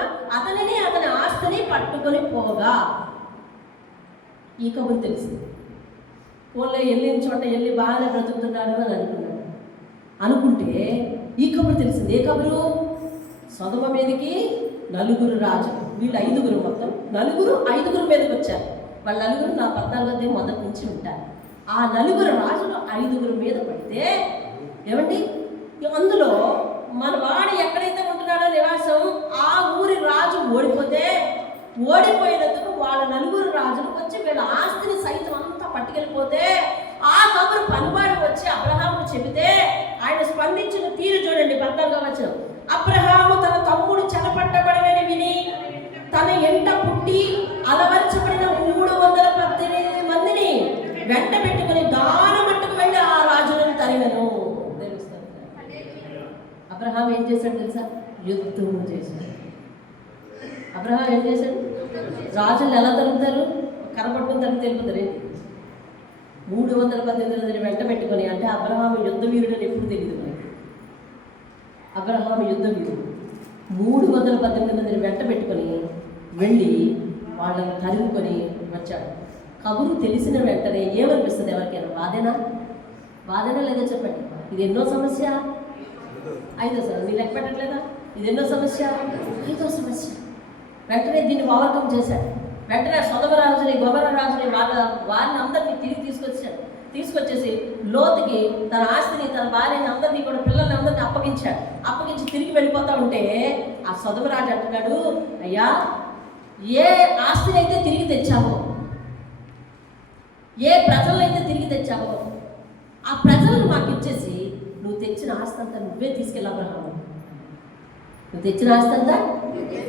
వెళ్ళిపోగా ఈ కబురు తెలిసింది. ఫోన్లో వెళ్ళిన చోట వెళ్ళి బాగానే బ్రతుకుతున్నాడు అని అనుకుంటే ఈ కబురు తెలిసింది. ఏ కబురు? సొదమ మీదకి నలుగురు రాజులు, వీళ్ళు 5గురు, మొత్తం 5గురు మీదకి వచ్చారు. వాళ్ళ నలుగురు నా 14వ మొదటి నుంచి ఉంటారు. ఆ 4 రాజులు 5గురు మీద పడితే ఏమండి, అందులో మన వాడు ఎక్కడైతే ఉంటున్నాడో నివాసం, ఆ ఊరి రాజు ఓడిపోయినందుకు వాళ్ళ 4 రాజులు వచ్చి వీళ్ళ ఆస్తిని సైతం అంతా పట్టుకెళ్ళిపోతే ఆ కబురు పనివాడు వచ్చి అబ్రహామును చెబితే ఆయన స్పందించిన తీరు చూడండి. 14వ వచనం. అబ్రహాము తన తమ్ముడు చెరపట్టబడని విని తన ఎంట పుట్టి అలవర్చబడిన 318 మందిని వెంట పెట్టుకుని దానమట్టుకు వెళ్ళి ఆ రాజులను తరిమెను. అబ్రహాం ఏం చేశాడు తెలుసా? యుద్ధం చేశాడు. అబ్రహాం ఏం చేశాడు? రాజులు ఎలా తరుగుతారు? కరపట్టుకుని తరిగి తెలుపుతారు. 318 మందిని వెంట పెట్టుకుని, అంటే అబ్రహాం యుద్ధ వీరుడు అని ఎప్పుడు తెలియదు మనకి. అబ్రహాం యుద్ధ వీరుడు 318 మందిని వెంట పెట్టుకొని వెళ్ళి వాళ్ళని తరుముకొని వచ్చాడు. కబురు తెలిసిన వెంటనే ఏమనిపిస్తుంది ఎవరికైనా? బాధేనా లేదా చెప్పండి. ఇది ఎన్నో సమస్య? 5వ సమస్య. మీరు లెక్క పెట్టట్లేదా? ఇది ఎన్నో సమస్య? 5వ సమస్య. వెంటనే దీన్ని ఓవర్కమ్ చేశాడు. వెంటనే సొదమ రాజుని, గొమొర్రా రాజుని, వారిని అందరినీ తిరిగి తీసుకొచ్చేసి లోతుకి తన ఆస్తిని, తన భార్యని, అందరినీ కూడా పిల్లల్ని అందరినీ అప్పగించి తిరిగి వెళ్ళిపోతా ఉంటే ఆ సొదమ రాజు అంటున్నాడు, అయ్యా, ఏ ఆస్తిని అయితే తిరిగి తెచ్చావో, ఏ ప్రజలనైతే తిరిగి తెచ్చావో, ఆ ప్రజలను మాకు ఇచ్చేసి నువ్వు తెచ్చిన ఆస్తి అంతా నువ్వే తీసుకెళ్ళి అబ్రహాము, నువ్వు తెచ్చిన ఆస్తి అంతా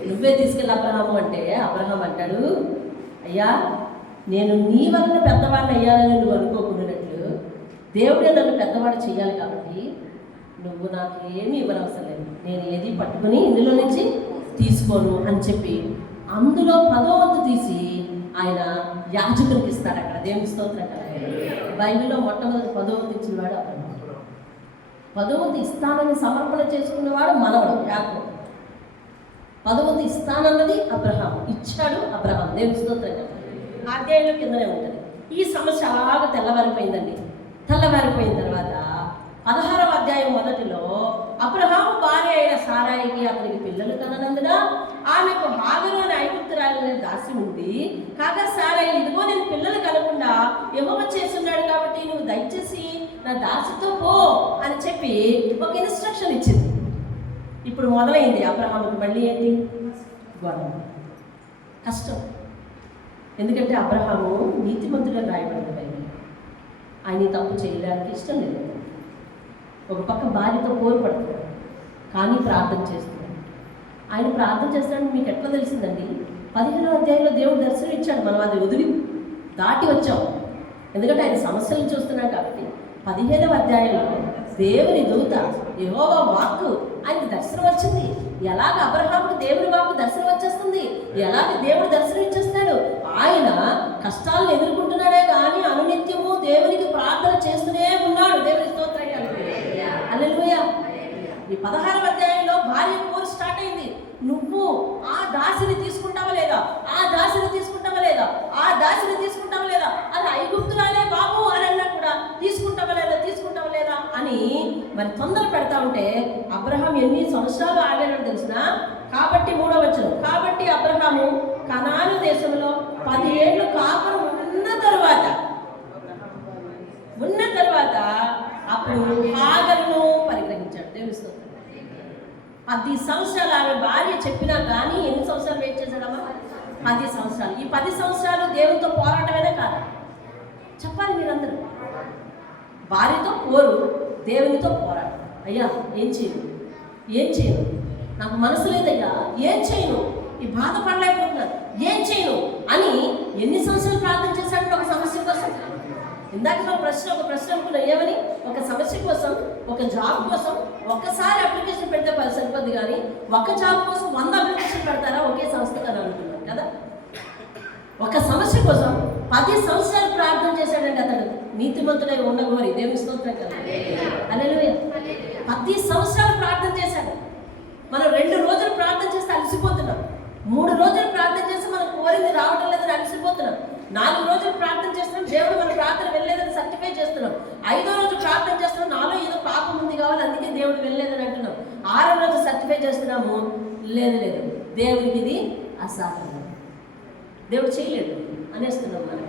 నువ్వే తీసుకెళ్ళి అబ్రహాము అంటే అబ్రహాం అంటాడు, అయ్యా, నేను నీ వలన పెద్దవాడిని అయ్యాలని నువ్వు అనుకోకున్నట్లు దేవుడే నన్ను పెద్దవాడు చెయ్యాలి, కాబట్టి నువ్వు నాకు ఏమీ ఇవ్వనవసరం లేదు, నేను ఏది పట్టుకుని ఇందులో నుంచి తీసుకోను అని చెప్పి అందులో 10వ వంతు తీసి ఆయన యాజకునికి ఇస్తాడు. అక్కడ దేవుని స్తోత్రం కదా. బైబిల్లో మొట్టమొదటి 10వ వంతు ఇచ్చినవాడు అబ్రహాం. 10వ వంతు ఇస్తానని సమర్పణ చేసుకున్నవాడు మనవడు యాకోబు. 10వ వంతు ఇస్తానన్నది అబ్రహాం, ఇచ్చాడు అబ్రహాం. దేవుని స్తోత్రం కదా. అధ్యాయంలో కిందనే ఉంటుంది. ఈ సమస్య అలాగా తెల్లవారిపోయిందండి. తెల్లవారిపోయిన తర్వాత 16వ అధ్యాయం మొదటిలో అబ్రహాము భార్య అయిన సారాయికి అతనికి పిల్లలు కననందున ఆమెకు హాగరు అనే ఐగుప్తురాలనే దాసి ఉంది. కాగా సారాయి, ఇదిగో నేను పిల్లలు కలగకుండా యెహోవా చేస్తున్నాడు, కాబట్టి నువ్వు దయచేసి నా దాసితో పో అని చెప్పి ఒక ఇన్స్ట్రక్షన్ ఇచ్చింది. ఇప్పుడు మొదలైంది అబ్రహాముకి మళ్ళీ ఏంటి? గొడవ, కష్టం. ఎందుకంటే అబ్రహాము నీతిమంతుడని రాయబడింది బైబిల్. ఆయన తప్పు చేయడానికి ఇష్టం లేదు. ఒక పక్క భార్యతో పోరు పడుతున్నాడు, కానీ ప్రార్థన చేస్తున్నాడు. ఆయన ప్రార్థన చేస్తున్నాడు. మీకు ఎట్లా తెలిసిందండి? 15వ అధ్యాయంలో దేవుడు దర్శనం ఇచ్చాడు. మనం అది వదిలి దాటి వచ్చాం, ఎందుకంటే ఆయన సమస్యలను చూస్తున్నాం కాబట్టి. 15వ అధ్యాయంలో దేవుని దూత యెహోవా వాక్కు ఆయనకు దర్శనం వచ్చింది. ఎలాగ అబ్రహాముకు దేవుని వాక్కు దర్శనం వచ్చేస్తుంది? ఎలాగ దేవుడు దర్శనం ఇచ్చేస్తాడు? ఆయన కష్టాలను ఎదుర్కొంటున్నాడే కానీ అనునిత్యము దేవునికి ప్రార్థన చేస్తూనే ఉన్నాడు. దేవుని స్తోత్రం. హల్లెలూయా. ఈ 16వ అధ్యాయంలో భార్య పోరు స్టార్ట్ అయింది. నువ్వు ఆ దాసిని తీసుకుంటావా లేదా? ఆ దాసిని తీసుకుంటావా లేదా? ఆ దాసిని తీసుకుంటావా లేదా? అది ఐగుప్తురాలే బాబు అని అన్నా కూడా తీసుకుంటావా లేదా అని మరి తొందర పెడతా ఉంటే అబ్రహాం ఎన్ని సంవత్సరాలు ఆగాడో తెలిసిన. కాబట్టి 3వ వచనం, కాబట్టి అబ్రహాము కనాను దేశంలో 10 ఏళ్ళు కాపురం ఉన్న తరువాత అప్పుడు హాగరును పరిగ్రహించాడు. దేవుని స్తోత్రం. 10 సంవత్సరాలు ఆమె భార్య చెప్పినా కానీ ఎన్ని సంవత్సరాలు వెయిట్ చేశాడమ్మా? 10 సంవత్సరాలు. ఈ 10 సంవత్సరాలు దేవునితో పోరాటమేనే కాదు, చెప్పాలి మీరందరూ. భార్యతో పోరు, దేవునితో పోరాటం. అయ్యా, ఏం చేయను, నాకు మనసు లేదయ్యా, ఏం చేయను, ఈ బాధపడలేకపోతున్నాను, ఏం చేయను అని ఎన్ని సంవత్సరాలు ప్రార్థన చేశాడు ఒక సమస్య కోసం? ఇందాక ఒక ప్రశ్న అనుకున్నా, ఏమని? ఒక సమస్య కోసం, ఒక జాబ్ కోసం ఒక్కసారి అప్లికేషన్ పెడితే సరిపోద్ది, కానీ ఒక జాబ్ కోసం 100 అప్లికేషన్ పెడతారా ఒకే సంస్థకు అని అనుకున్నాను కదా. ఒక సమస్య కోసం 10 సంవత్సరాలు ప్రార్థన చేశాడండి అతడు. నీతిమంతుడై ఉండగోరి. దేవుని స్తోత్రం కదా. హల్లెలూయా. 10 సంవత్సరాలు ప్రార్థన చేశాడు. మనం 2 రోజులు ప్రార్థన చేస్తే అలసిపోతున్నాం. 3 రోజులు ప్రార్థన చేసి మనం కోరింది రావడం లేదని అలసిపోతున్నాం. 4 రోజులు ప్రార్థన చేస్తున్నాం, దేవుడు మన ప్రార్థన వెళ్ళలేదని సర్టిఫై చేస్తున్నాం. 5వ రోజు ప్రార్థన చేస్తున్నాం, నాలో ఏదో పాపం ఉంది కావాలి అందుకే దేవుడు వెళ్ళలేదని అంటున్నాం. 6వ రోజు సర్టిఫై చేస్తున్నాము, లేదు దేవుడికి ఇది అసాధ్యం, దేవుడు చేయలేడు అనేస్తున్నాం మనం.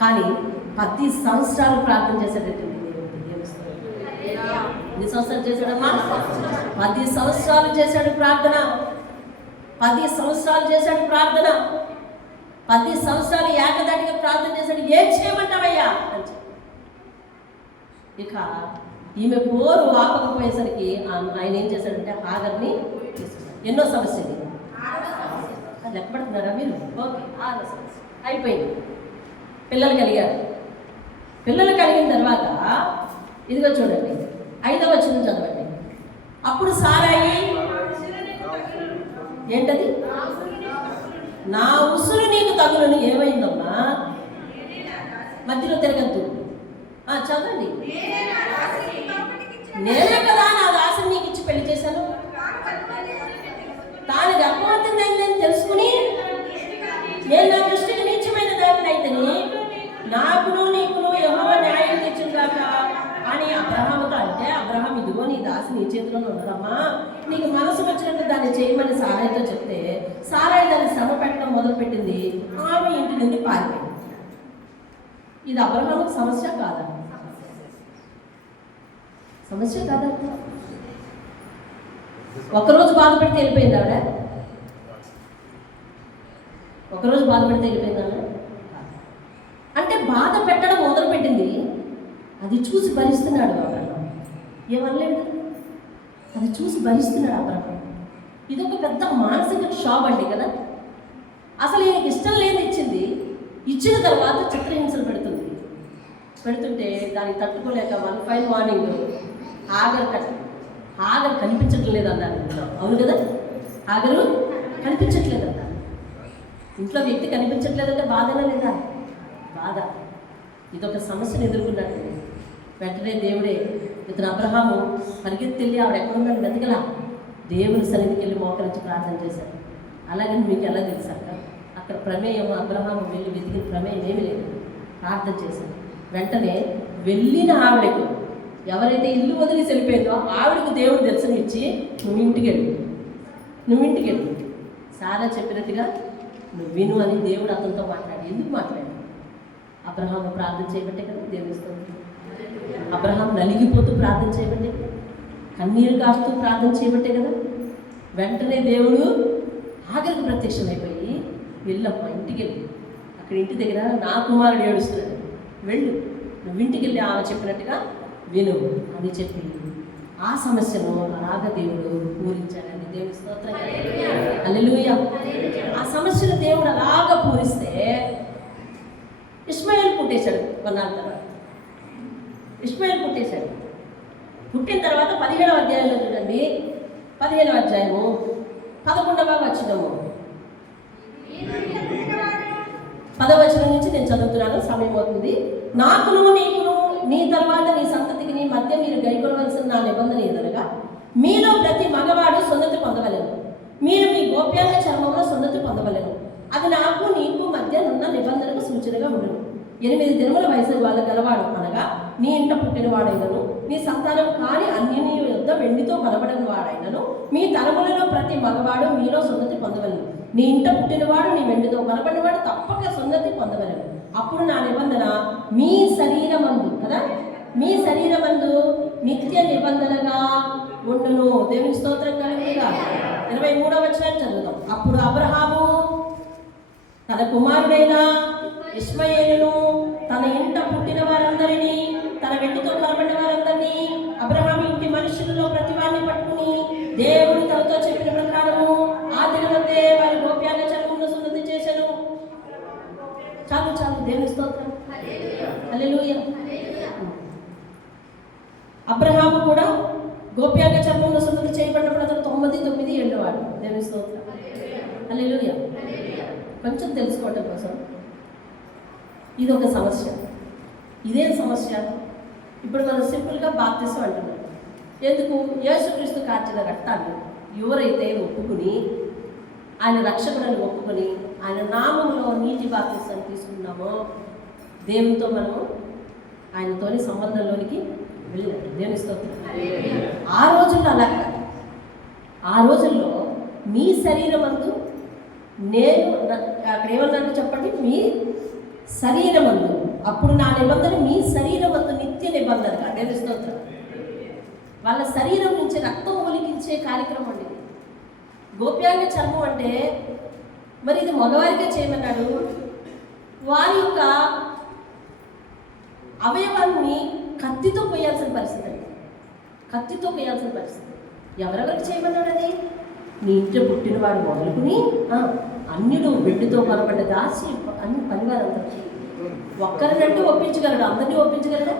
కానీ 10 సంవత్సరాలు ప్రార్థన చేసేటటువంటి ఎన్ని సంవత్సరాలు చేశాడమ్మా? 10 సంవత్సరాలు చేశాడు ప్రార్థన. 10 సంవత్సరాలు చేశాడు ప్రార్థన. 10 సంవత్సరాలు ఏకదాటిగా ప్రార్థన చేశాడు. ఏం చేయమంటావయ్యా అని చెప్పి. ఇక ఈమె పోరు ఆపకపోయేసరికి ఆయన ఏం చేశాడంటే హాగర్ని తీసుకున్నాడు. ఎన్నో సమస్యలు లెక్క పడుతున్నారా మీరు? ఓకే, 6వ సమస్య అయిపోయింది. పిల్లలు కలిగారు. పిల్లలు కలిగిన తర్వాత ఇదిగో చూడండి, 5వ వచనం చదవండి. అప్పుడు సారాయి ఏంటది? నా ఉసురు నీకు తగులును. ఏమైందమ్మా? మధ్యలో తిరగద్దు, చదవండి. నేనే కదా నా దాసిని నీకు ఇచ్చి పెళ్లి చేశాను. తాను గర్భవతిని తెలుసుకుని నేను నా దృష్టికి నీచమైన దానిని అయితేని నాకును నీకును యెహోవా న్యాయం తెచ్చిందాక అని అబ్రహాముతో అంటే, అబ్రహాం ఇదిగో నీ దాసి నీ చేతిలోనే ఉన్నదమ్మా, నీకు మనసు వచ్చినట్టు దాన్ని చేయమని సారాయితో చెప్తే సారాయి దాన్ని శ్రమ పెట్టడం మొదలుపెట్టింది. ఆమె ఇంటి నుండి పారిపోయింది. ఇది అబ్రహాముకు సమస్య కాదా? సమస్య కాదా? ఒకరోజు బాధపడితే వెళ్ళిపోయింది ఆవిడ? ఒకరోజు బాధపడితే వెళ్ళిపోయింది ఆవిడ? అంటే బాధ పెట్టడం మొదలుపెట్టింది. అది చూసి భరిస్తున్నాడు అబ్రహాం. ఏమనలేదు, అది చూసి భరిస్తున్నాడు అబ్రహాం. ఇదొక పెద్ద మానసిక షాక్ అండి కదా. అసలు ఈయనకి ఇష్టం లేని ఇచ్చింది, ఇచ్చిన తర్వాత చిత్రహింసలు పెడుతుంటే దానికి తట్టుకోలేక మన ఫైన్ మార్నింగ్ ఆగరు కనిపించట్లేదు లేదు అన్నారు. అవును కదా, ఆగరు కనిపించట్లేదు అన్నారు. ఇంట్లో వ్యక్తి కనిపించట్లేదంటే బాధనే లేదా? బాధ. ఇదొక సమస్యను ఎదుర్కొన్నాడు. వెంటనే దేవుడే ఇతను అబ్రహాము పరిగెత్తి వెళ్ళి ఆవిడ ఎక్కడున్నాడు వెతకలా, దేవుని సన్నిధికి వెళ్ళి మోకరించి ప్రార్థన చేశారు. అలాగని మీకు ఎలా తెలుసు? అక్కడ ప్రమేయం అబ్రహాము వెళ్ళి వెతికిన ప్రమేయం ఏమీ లేదు, ప్రార్థన చేశారు. వెంటనే వెళ్ళిన ఆవిడకు ఎవరైతే ఇల్లు వదిలి వెళ్ళిపోయిందో ఆవిడకు దేవుడు దర్శనం ఇచ్చి నువ్వు ఇంటికి వెళ్ళు, సారా చెప్పినట్టుగా నువ్వు విను అని దేవుడు అతనితో మాట్లాడి. ఎందుకు మాట్లాడు? అబ్రహాము ప్రార్థన చేయబట్టే కదా దేవుడితో. అబ్రహాం నలిగిపోతూ ప్రార్థన చేయబట్టే, కన్నీరు కాస్తూ ప్రార్థన చేయబట్టే కదా. వెంటనే దేవుడు ఆఖరికి ప్రత్యక్షమైపోయి వెళ్ళమ్మా ఇంటికి వెళ్ళి, అక్కడ ఇంటి దగ్గర నా కుమారుడు ఏడుస్తున్నాడు, వెళ్ళు, నువ్వు ఇంటికి వెళ్ళి ఆమె చెప్పినట్టుగా విను అని చెప్పి ఆ సమస్యను అలాగా దేవుడు పూరించాడని దేవుని స్తోత్రం. హల్లెలూయా. ఆ సమస్యను దేవుడు అలాగా పూరిస్తే ఇష్మాయేలు పుట్టేశాడు. కొన్నాళ్ళ తర్వాత ఇష్మాయేలు పుట్టేశాడు. పుట్టిన తర్వాత 17వ అధ్యాయంలో చూడండి, 15వ అధ్యాయము 11వ వచనము, 10వ వచనం నుంచి నేను చదువుతున్నాను, సమయం అవుతుంది. నాకును నీకును నీ తర్వాత నీ సంతతికి నీ మధ్య మీరు గైకొనవలసిన నా నిబంధన ఎదురుగా మీలో ప్రతి మగవాడు సున్నతి పొందవలెను. మీరు మీ గోప్యాంగ చర్మంలో సున్నతి పొందవలెను. అది నాకు నీకు మధ్య ఉన్న నిబంధనకు సూచనగా ఉండను. 8 దినముల వయసు వాళ్ళ గలవాడు అనగా నీ ఇంట పుట్టినవాడైనను నీ సంతానం కాని అన్యుని యొద్ద వెండితో కనబడని వాడైనను మీ తరములలో ప్రతి మగవాడు మీలో సున్నతి పొందవలెను. నీ ఇంట పుట్టినవాడు నీ వెండితో కనబడినవాడు తప్పక సున్నతి పొందవలెను. అప్పుడు నా నిబంధన మీ శరీరమందు కదా, మీ శరీరమందు నిత్య నిబంధనగా ఉండును. దేవుని స్తోత్రం కలుగుగా. 23వ వచనం చదువుదాం. అప్పుడు అబ్రహాము తన కుమారుడైన ఇష్మాయేలును తన ఇంట పుట్టిన వారందరినీ తన వెండితో కనబడిన వారందరినీ అబ్రహాము ఇంటి మనుషులలో ప్రతి వారిని పట్టుకుని దేవుడు తనతో చెప్పిన ప్రకారము ఆ దినమందే వారి గోప్యాంగ చర్మమును సున్నతి చేశాను. చాలు దేవుని స్తోత్రం. హల్లెలూయా. అబ్రహాము కూడా గోప్యాంగ చర్మమును సున్నతి చేయబడినప్పుడు అతను 99 ఏళ్ళవాడు. దేవుని స్తోత్రం. హల్లెలూయా. కొంచెం తెలుసుకోవటం కోసం ఇది ఒక సమస్య. ఇదేం సమస్య? ఇప్పుడు మనం సింపుల్గా బాప్తిసం అంటున్నాం. ఎందుకు? యేసుక్రీస్తు కార్చిన రక్తాన్ని ఎవరైతే ఒప్పుకుని ఆయన రక్షకుడని ఒప్పుకొని ఆయన నామంలో నీతి బాప్తిస్మాన్ని తీసుకున్నామో దేవునితో మనము ఆయనతోని సంబంధంలోనికి వెళ్ళినట్టు. దేవుని స్తోత్రం. ఆ రోజుల్లో అలా కాదు. ఆ రోజుల్లో మీ శరీరమందు నేను అక్కడ ఏమన్నాను చెప్పండి, మీ శరీరమందు, అప్పుడు నా నిబంధన మీ శరీరమందు నిత్య నిబంధనగా. దేవుని స్తోత్రం. వాళ్ళ శరీరం నుంచి రక్తం ఒలికించే కార్యక్రమం అండి. గోప్యాంగ చర్మం అంటే మరి ఇది మగవారిగా చేయమన్నాడు. వారి యొక్క అవయవాన్ని కత్తితో కొయ్యాల్సిన పరిస్థితి అండి. కత్తితో కొయ్యాల్సిన పరిస్థితి. ఎవరెవరికి చేయమన్నాడు అది? నీ ఇంట్లో పుట్టినవాడు మొదలుకుని అన్యుడు వెండితో కొనబడ్డ దాసి అన్ని పనివారందరికీ. ఒక్కరినంటే ఒప్పించగలడు, అందరినీ ఒప్పించగలడా?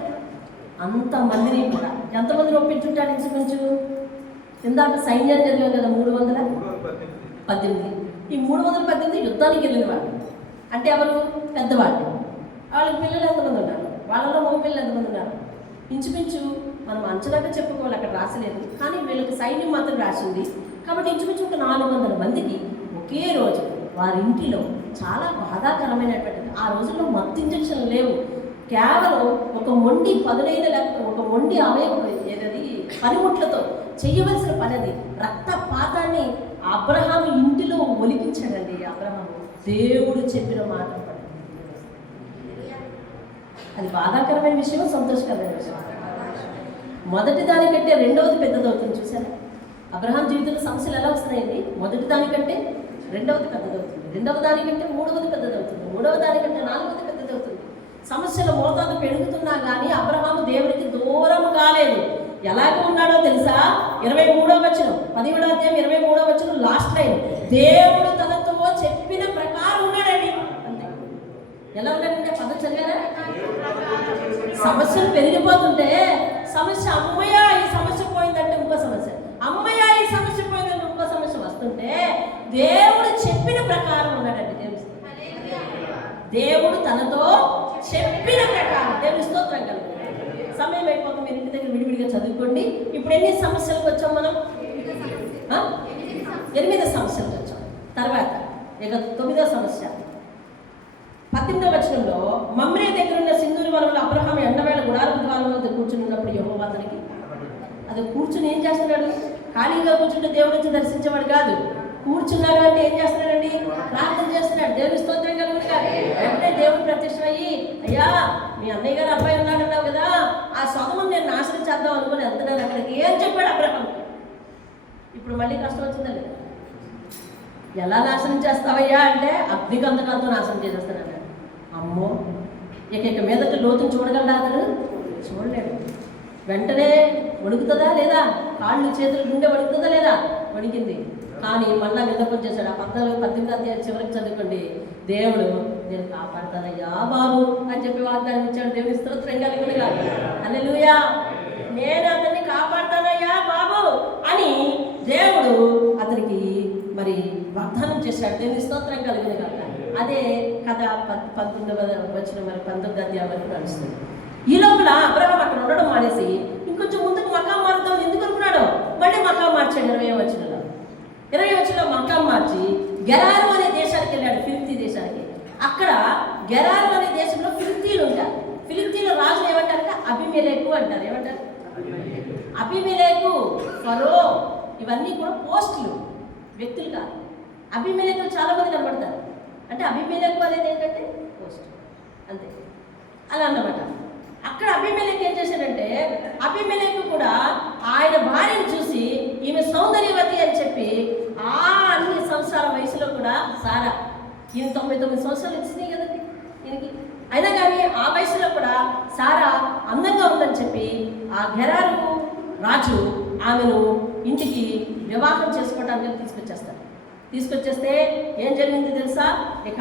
అంతమందిని కూడా. ఎంతమందిని ఒప్పించుంటాడు ఇంచుమించు? ఇందాక సైన్యాన్ని చదివాం కదా, 318. ఈ 318 యుద్ధానికి వెళ్ళిన వాడు అంటే ఎవరు? పెద్దవాళ్ళు. వాళ్ళకి పిల్లలు ఎంతమంది ఉన్నారు? వాళ్ళలో మగ పిల్లలు ఎంతమంది ఉన్నారు? ఇంచుమించు మనం అంచనాగా చెప్పుకోవాలి, అక్కడ రాసలేదు, కానీ వీళ్ళకి సైన్యం మాత్రం రాసింది. కాబట్టి ఇంచుమించు ఒక 400 మందికి ఒకే రోజు వారి ఇంటిలో చాలా బాధాకరమైనటువంటిది. ఆ రోజుల్లో మత్తు ఇంజక్షన్లు లేవు. కేవలం ఒక మొండి పదునైన ఒక మొండి అవయవం ఏదది పనిముట్లతో చేయవలసిన పనిది. రక్తపాతాన్ని అబ్రహాము ఇంటిలో ఒలికించాడండి. అబ్రహాము దేవుడు చెప్పిన మాట. అది బాధాకరమైన విషయం, సంతోషకరమైన విషయం. మొదటి దానికంటే రెండవది పెద్దదవుతుంది. చూసారా అబ్రహాం జీవితంలో సమస్యలు ఎలా వస్తున్నాయండి? మొదటి దానికంటే రెండవది పెద్దదవుతుంది, రెండవ దానికంటే మూడవది పెద్దదవుతుంది, మూడవ దానికంటే నాలుగవది పెద్దదవుతుంది. సమస్యల మోతాదు పెరుగుతున్నా కానీ అబ్రహాము దేవునికి దూరం కాలేదు. ఎలాగ ఉన్నాడో తెలుసా? 23వ వచనం, 17వ అధ్యాయం 23వ వచనం లాస్ట్ లైన్, దేవుడు తనతో చెప్పిన ప్రకారం ఉన్నాడండి. అంతే. ఎలా ఉన్నాడంటే పదం చదివారా? సమస్యలు పెరిగిపోతుంటే సమస్య అమ్మయ్య ఈ సమస్య పోయిందంటే ఇంకో సమస్య, అమ్మయ్య ఈ సమస్య పోయిందంటే ఇంకో సమస్య వస్తుంటే దేవుడు చెప్పిన ప్రకారం ఉన్నాడండి. దేవుడు తనతో చెప్పిన ప్రకారం. దేవుని స్తోత్రం కలుగు. సమయం అయిపోతుంది, మీరు ఇంటి దగ్గర విడివిడిగా చదువుకోండి. ఇప్పుడు ఎన్ని సమస్యలకు వచ్చాం మనం? 8 సమస్యలకు వచ్చాం. తర్వాత ఇక 9వ సమస్య 18వ వచనంలో, మమ్రే దగ్గర ఉన్న సింధూరి వనంలో అబ్రహాము ఎండవేళ గుడారపు ద్వారం వద్ద కూర్చుని ఉన్నప్పుడు యెహోవా అతనికి, అది కూర్చుని ఏం చేస్తున్నాడు? ఖాళీగా కూర్చుంటే దేవుడు వచ్చి దర్శించేవాడు కాదు. కూర్చున్నాడు అంటే ఏం చేస్తున్నాడండి? ప్రార్థన చేస్తున్నాడు. దేవుని స్తోత్రం కలుగుతాడు. వెంటనే దేవుడు ప్రత్యక్షమయ్యి, అయ్యా మీ అన్నయ్య గారు అబ్బాయి ఉన్నాడన్నావు కదా, ఆ సొగమును నేను నాశనం చేద్దాం అనుకుని వెళ్తున్నాను అక్కడికి. ఏం చెప్పాడు అబ్రహాం? ఇప్పుడు మళ్ళీ కష్టం వచ్చిందండి. ఎలా నాశనం చేస్తావయ్యా అంటే అగ్నికందకాలతో నాశనం చేసేస్తానన్నాడు. అమ్మో, ఇక మీదట లోతుని చూడగలడా అతడు? చూడలేడు. వెంటనే వణుకుతుందా లేదా? కాళ్ళు చేతులు గుండె వణుకుతుందా లేదా? వణికింది. కానీ మళ్ళా విన్నపం చేశాడు. ఆ 18వ అధ్యాయం చివరికి చదువుకోండి. దేవుడు నేను కాపాడతానయ్యా బాబు అని చెప్పి వాగ్దానం ఇచ్చాడు. దేవుని స్తోత్రం కలుగునుగా. హల్లెలూయా. నేను అతన్ని కాపాడతానయ్యా బాబు అని దేవుడు అతనికి మరి వాగ్దానం చేశాడు. దేవుని స్తోత్రం కలుగునుగా. అదే కథ 19వ వచనం మరి 19వ అధ్యాయం వరకు నడుస్తుంది. ఈ లోపల అబ్రహాం అక్కడ ఉండడం మానేసి ఇంకొంచెం ముందుకు మకాం మారుతాం ఎందుకు అనుకున్నాడు? మళ్ళీ మకాం మార్చాడు. 20వ వచనంలో మకాం మార్చి గెరారు అనే దేశానికి వెళ్ళాడు, ఫిలిప్తీ దేశానికి. అక్కడ గెరారు అనే దేశంలో ఫిలిప్తీలు ఉంటారు. ఫిలిప్తీలో రాజు ఏమంటారంటే అబీమెలెకు అంటారు. ఏమంటారు? అబీమెలెకు, ఫరో, ఇవన్నీ కూడా పోస్టులు, వ్యక్తులు కాదు. అబీమెలెకులు చాలా మంది కనబడతారు. అంటే అబీమెలెకు అనేది ఏంటంటే పోస్ట్, అంతే. అలా అన్నమాట. అక్కడ అబీమెలెకు ఏం చేశాడంటే, అబీమెలెకు కూడా ఆయన భార్యను చూసి ఈమె సౌందర్యవతి అని చెప్పి అన్ని సంవత్సరాల వయసులో కూడా సారా, ఈయన 99 సంవత్సరాలు ఇచ్చినాయి కదండి ఈయనకి, అయినా కానీ ఆ వయసులో కూడా సారా అందంగా ఉందని చెప్పి ఆ గెరారు రాజు ఆమెను ఇంటికి వివాహం చేసుకోవడానికి తీసుకొచ్చేస్తే ఏం జరిగింది తెలుసా? ఇక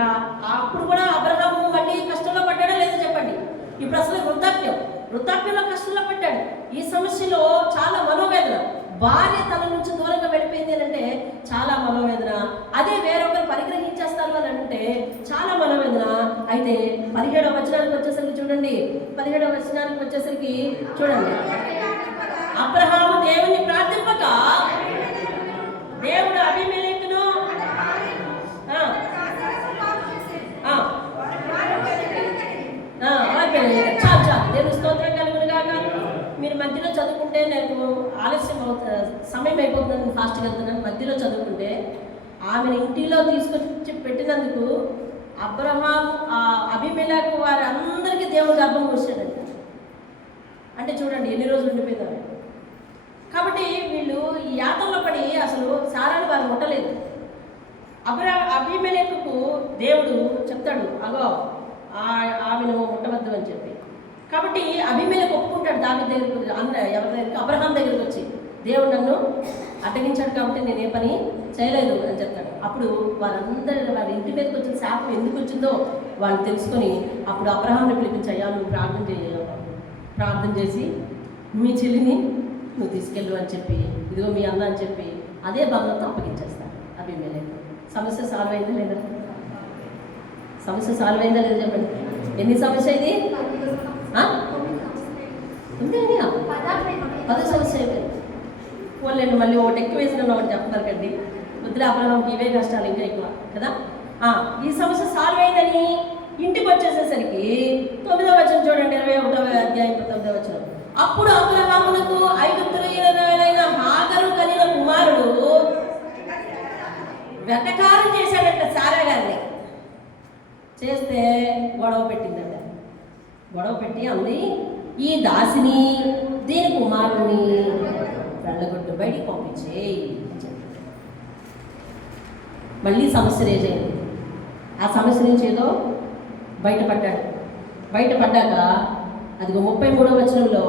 అప్పుడు కూడా అబ్రహాము మళ్ళీ కష్టంలో పడ్డాడో లేదో చెప్పండి. ఇప్పుడు అసలు వృద్ధాప్యంలో కష్టంలో పడ్డాడు. ఈ సమస్యలో చాలా మనోవేదన. భార్య తన నుంచి దూరంగా వెళ్ళిపోయింది అని అంటే చాలా మనోవేదన. అదే వేరొకరు పరిగ్రహించేస్తారు అని అంటే చాలా మనోవేదన. అయితే 17వ వచనానికి వచ్చేసరికి చూడండి, 17వ వచనానికి వచ్చేసరికి చూడండి, అబ్రహాము దేవుని ప్రార్థింపక దేవుడు అబీమెలెకును మీరు మధ్యలో చదువుకుంటే నాకు ఆలస్యం అవుతుంది, సమయం అయిపోతుందని ఫాస్ట్గా వెళ్తున్నాను. మధ్యలో చదువుకుంటే ఆమెను ఇంటిలో తీసుకొచ్చి పెట్టినందుకు అబ్రహాము అబీమెలెకు వారి అందరికీ దేవుడు గర్భం వచ్చాడంట. అంటే చూడండి ఎన్ని రోజులు ఉండిపోయింది. కాబట్టి వీళ్ళు ఈ యాతంలో పడి అసలు సారాలు వారు ముట్టలేదు. అబీమెలెకుకు దేవుడు చెప్తాడు, అగో ఆమెను ముట్టవద్దు అని చెప్పి. కాబట్టి అబీమెలెకు ఒప్పుకుంటాడు దావీదు దగ్గరికి, ఎవరి దగ్గరికి, అబ్రహాం దగ్గరికి వచ్చి, దేవుడు నన్ను అడ్డగించాడు కాబట్టి నేను ఏ పని చేయలేదు అని చెప్తాడు. అప్పుడు వారందరూ వారి ఇంటి మీదకి వచ్చిన శాపం ఎందుకు వచ్చిందో వాళ్ళు తెలుసుకొని అప్పుడు అబ్రహాంని పిలిపించి, అయ్యా నువ్వు ప్రార్థన చేసి మీ చెల్లిని నువ్వు తీసుకెళ్ళు అని చెప్పి, ఇదిగో మీ అన్న అని చెప్పి అదే బంధంతో అప్పగించేస్తాడు అబీమెలెకు. సమస్య సాల్వ్ అయిందా లేదా? సమస్య సాల్వ్ అయిందా లేదా చెప్పండి. ఎన్ని సమస్య ఇది? 10 సమస్య అయిపోయింది. పోలేండి, మళ్ళీ ఒకటి ఎక్కువ వేసిన ఒకటి చెప్తారు కండి. వద్దులే, అబ్రహాంకి ఇవే కష్టాలు ఇంకా ఎక్కువ కదా. ఈ సమస్య సాల్వ్ అయిందని ఇంటికి వచ్చేసేసరికి 9వ వచనం చూడండి, 21వ అధ్యాయం 9వ వచనం. అప్పుడు అబ్రహామునకు ఐగుప్తులైన హాగరు కనిన కుమారుడు వెటకారం చేశాడంట సారా గారిని. చేస్తే గొడవ పెట్టిందంట. గొడవ పెట్టి అంది, ఈ దాసిని దీని కుమారుని వెళ్ళగొట్టు, బయటికి పంపించేయి. మళ్ళీ సమస్య రేజ్ అయింది. ఆ సమస్య నుంచి ఏదో బయటపడ్డాడు. బయటపడ్డాక అదిగో 33వ వచనంలో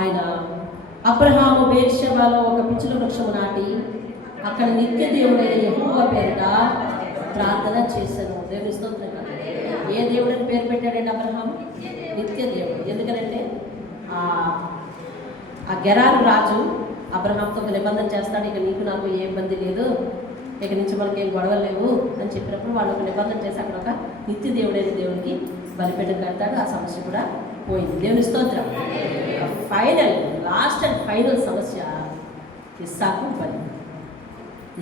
ఆయన అబ్రహాము బేర్షెబాలో ఒక పిచ్చుల వృక్షము నాటి అక్కడ నిత్య దేవుడైన యెహోవా పేరిట ప్రార్థన చేశాను. దేవుని స్తోత్రం. ఏ దేవుడని పేరు పెట్టాడండి అబ్రహాం? నిత్య దేవుడు. ఎందుకనంటే ఆ గెరారు రాజు అబ్రహాంతో ఒక నిబంధన చేస్తాడు, ఇక నీకు నాకు ఏ ఇబ్బంది లేదు, ఇక నుంచి మనకి ఏం గొడవలు లేవు అని చెప్పినప్పుడు వాళ్ళు ఒక నిబంధన చేసి అక్కడ ఒక నిత్య దేవుడైన దేవుడికి బలిపీఠం కడతాడు. ఆ సమస్య కూడా పోయింది. దేవుని స్తోత్రం. ఫైనల్, లాస్ట్ అండ్ ఫైనల్ సమస్య ఇస్సాకు బలి.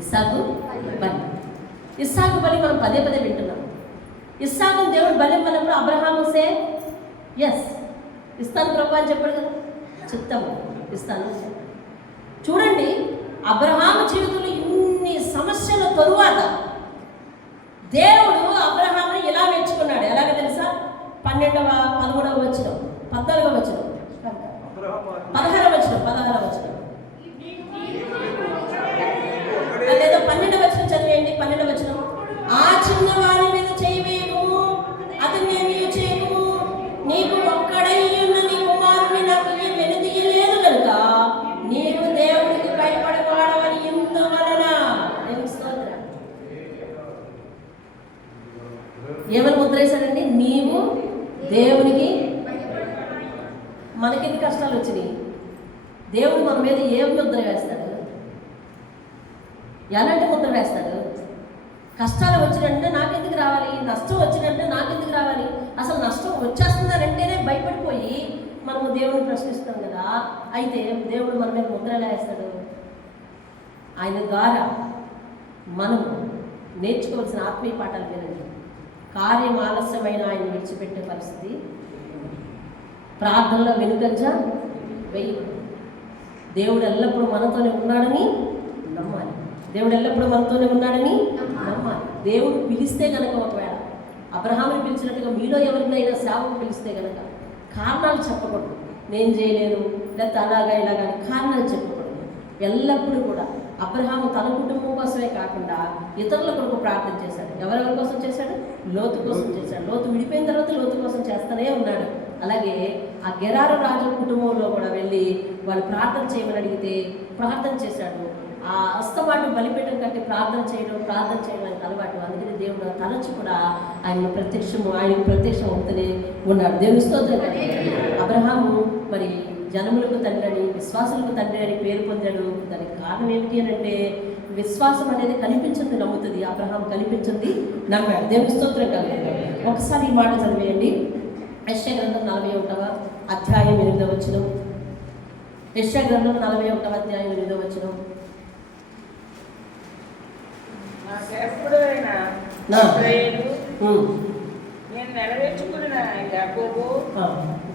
ఇస్సాకు బలి. ఇస్సాకు బలి మనం పదే పదే వింటున్నాం. ఇస్సాకు దేవుడు బలి ఇవ్వనప్పుడు అబ్రహాము సే ఎస్, ఇస్తాను ప్రభు అని చెప్పాడు కదా, చెప్తాము ఇస్తాను. చూడండి, అబ్రహాము జీవితంలో ఇన్ని సమస్యల తరువాత దేవుడు అబ్రహాముని ఇలా మెచ్చుకున్నాడు. ఎలాగ తెలుసా? 12వ 13వ వచనం, 14వ వచనం, 16వ వచనం లేదా 12వ వచనం చదివేయండి. 12వ వచనం, ఆ చిన్నవాని మీద చేయి వేయము, అతన్ని ఏమీ చేయము, నీకు ఒక్కడై ఉన్న నీ కుమారుని నాకు వెనుదీయలేదు కనుక నీవు దేవునికి భయపడవాడవని ఇందువలన. ఏమని ముద్రేశాడండి? నీవు దేవునికి. మనకెన్ని కష్టాలు వచ్చినాయి, దేవుడు మన మీద ఏ ముద్ర వేస్తాడు? ఎలాంటి ముద్ర వేస్తాడు? కష్టాలు వచ్చినంటే నాకెందుకు రావాలి, నష్టం వచ్చినంటే నాకెందుకు రావాలి, అసలు నష్టం వచ్చేస్తుందనంటేనే భయపడిపోయి మనము దేవుడిని ప్రశ్నిస్తాం కదా. అయితే దేవుడు మన మీద ముద్ర ఎలా వేస్తాడు? ఆయన ద్వారా మనం నేర్చుకోవాల్సిన ఆత్మీయ పాఠాలు వినండి. కార్యం ఆలస్యమైన ఆయన విడిచిపెట్టే పరిస్థితి, ప్రార్థనలో వెనుకంజ వెయ్యి. దేవుడు ఎల్లప్పుడూ మనతోనే ఉన్నాడని నమ్మాలి. దేవుడు ఎల్లప్పుడూ మనతోనే ఉన్నాడని నమ్మాలి. దేవుడు పిలిస్తే కనుక, ఒకవేళ అబ్రహాముని పిలిచినట్టుగా మీలో ఎవరినైనా సేవకు పిలిస్తే కనుక కారణాలు చెప్పకూడదు. నేను చేయలేను, లేకపోతే అలాగా ఇలాగా అని కారణాలు చెప్పకూడదు. ఎల్లప్పుడూ కూడా అబ్రహాము తన కుటుంబం కోసమే కాకుండా ఇతరుల కొరకు ప్రార్థన చేశాడు. ఎవరెవరి కోసం చేశాడు? లోతు కోసం చేశాడు. లోతు విడిపోయిన తర్వాత లోతు కోసం చేస్తూనే ఉన్నాడు. అలాగే ఆ గెరారు రాజు కుటుంబంలో కూడా వెళ్ళి వాళ్ళు ప్రార్థన చేయమని అడిగితే ప్రార్థన చేశాడు. ఆ అస్తమాటు బలిపీఠం కట్టి ప్రార్థన చేయడం ఆయనకు అలవాటు. అందుకని దేవుడు తలచి కూడా ఆయనకు ప్రత్యక్షం అవుతూనే ఉన్నాడు. దేవుని స్తోత్రం. అబ్రహాము మరి జనములకు తండ్రి అని, విశ్వాసులకు తండ్రి అని పేరు పొందాడు. దానికి కారణం ఏమిటి అని అంటే, విశ్వాసం అనేది కనిపించింది నమ్ముతుంది. అబ్రహాం కనిపించింది నమ్మాడు. దేవుని స్తోత్రం కలుగుతుంది. ఒకసారి ఈ మాట చదివేయండి. యెషయా గ్రంథం 41వ అధ్యాయం 8వ వచనం. యెషయా గ్రంథం 41వ అధ్యాయం 8వ వచనం. నేను నెరవేర్చుకున్న యాకోబు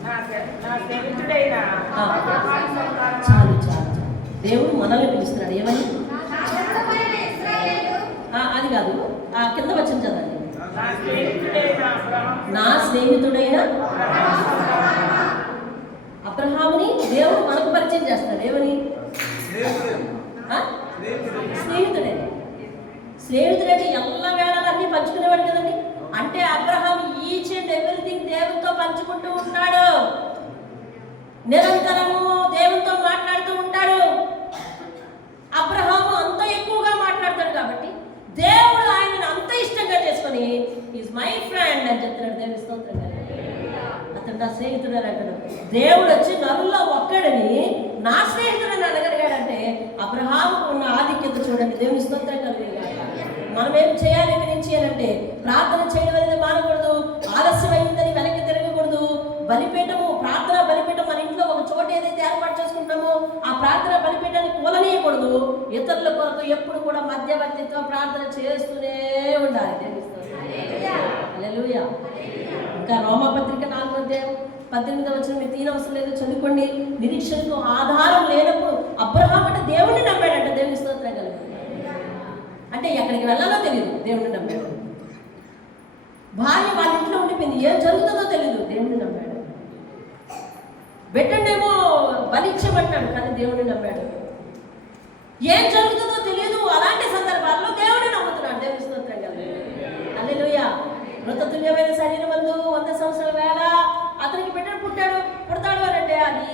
చాలు చాలు చాలు. దేవుడు మనల్ని పిలుస్తున్నాడు ఏమని? అది కాదు, ఆ కింద వచ్చిన చదండి. నా స్నేహితుడైన అబ్రహాముని దేవుడు మనకు పరిచయం చేస్తాడు. ఏమని? స్నేహితుడే. స్నేహితుడంటే ఎల్ల వేళలన్నీ పంచుకునేవాడు కదండి. అంటే అబ్రహాం ఈచ్ అండ్ ఎవ్రీథింగ్ దేవునితో పంచుకుంటూ ఉంటాడు, నిరంతరము దేవునితో మాట్లాడుతూ ఉంటాడు. అబ్రహాము అంత ఎక్కువగా మాట్లాడతాడు కాబట్టి దేవుడు ఆయనను అంత ఇష్టంగా చేసుకొని ఈజ్ మై ఫ్రెండ్ అని చెప్తున్నాడు. దేవుని స్తోత్రం. అతడు నా స్నేహితుడు అని అంటాడు. దేవుడు వచ్చి నరుల్లో ఒక్కడిని నా స్నేహితుడని అనగలిగాడంటే అబ్రహాముకు ఉన్న ఆధిక్యత చూడండి. దేవుని స్తోత్రం కలిగేది. మనం ఏం చేయాలి ఇక్కడి నుంచి అంటే ప్రార్థన చేయడం అనేది మానకూడదు, ఆలస్యమైందని వెనక్కి తిరగకూడదు. బలిపీఠము, ప్రార్థన బలిపీఠం మన ఇంట్లో ఒక చోట ఏదైతే ఏర్పాటు చేసుకుంటామో ఆ ప్రార్థన బలిపీఠాన్ని కూలనీయకూడదు. ఇతరుల కొరకు ఎప్పుడు కూడా మధ్యవర్తిత్వ ప్రార్థన చేస్తూనే ఉండాలి. హల్లెలూయా. ఇంకా రోమపత్రిక 4వ అధ్యాయం 18వ వచనం మీరు తీయనవసరం లేదు, చదువుకోండి. నిరీక్షణకు ఆధారం లేనప్పుడు అబ్రహాం అంటే దేవుణ్ణి నమ్మాడంట. దేవుని స్తోత్రం కలుగుతుంది. అంటే ఎక్కడికి వెళ్ళాలో తెలియదు, దేవుణ్ణి నమ్మాడు. భార్య వాళ్ళ ఇంట్లో ఉండిపోయింది, ఏం జరుగుతుందో తెలియదు, దేవుణ్ణి నమ్మాడు. బిడ్డనేమో బలిచ్చమంటాడు, కానీ దేవుణ్ణి నమ్మాడు. ఏం జరుగుతుందో తెలియదు, అలాంటి సందర్భాల్లో దేవుడిని నమ్ముతున్నాడు. దేవుని స్తోత్రం కలుగుతుంది. హల్లెలూయా. మృతతుల్యమైన శరీరం మందు 100 సంవత్సరాల వేళ అతనికి బిడ్డను పుడతాడు అని అంటే అది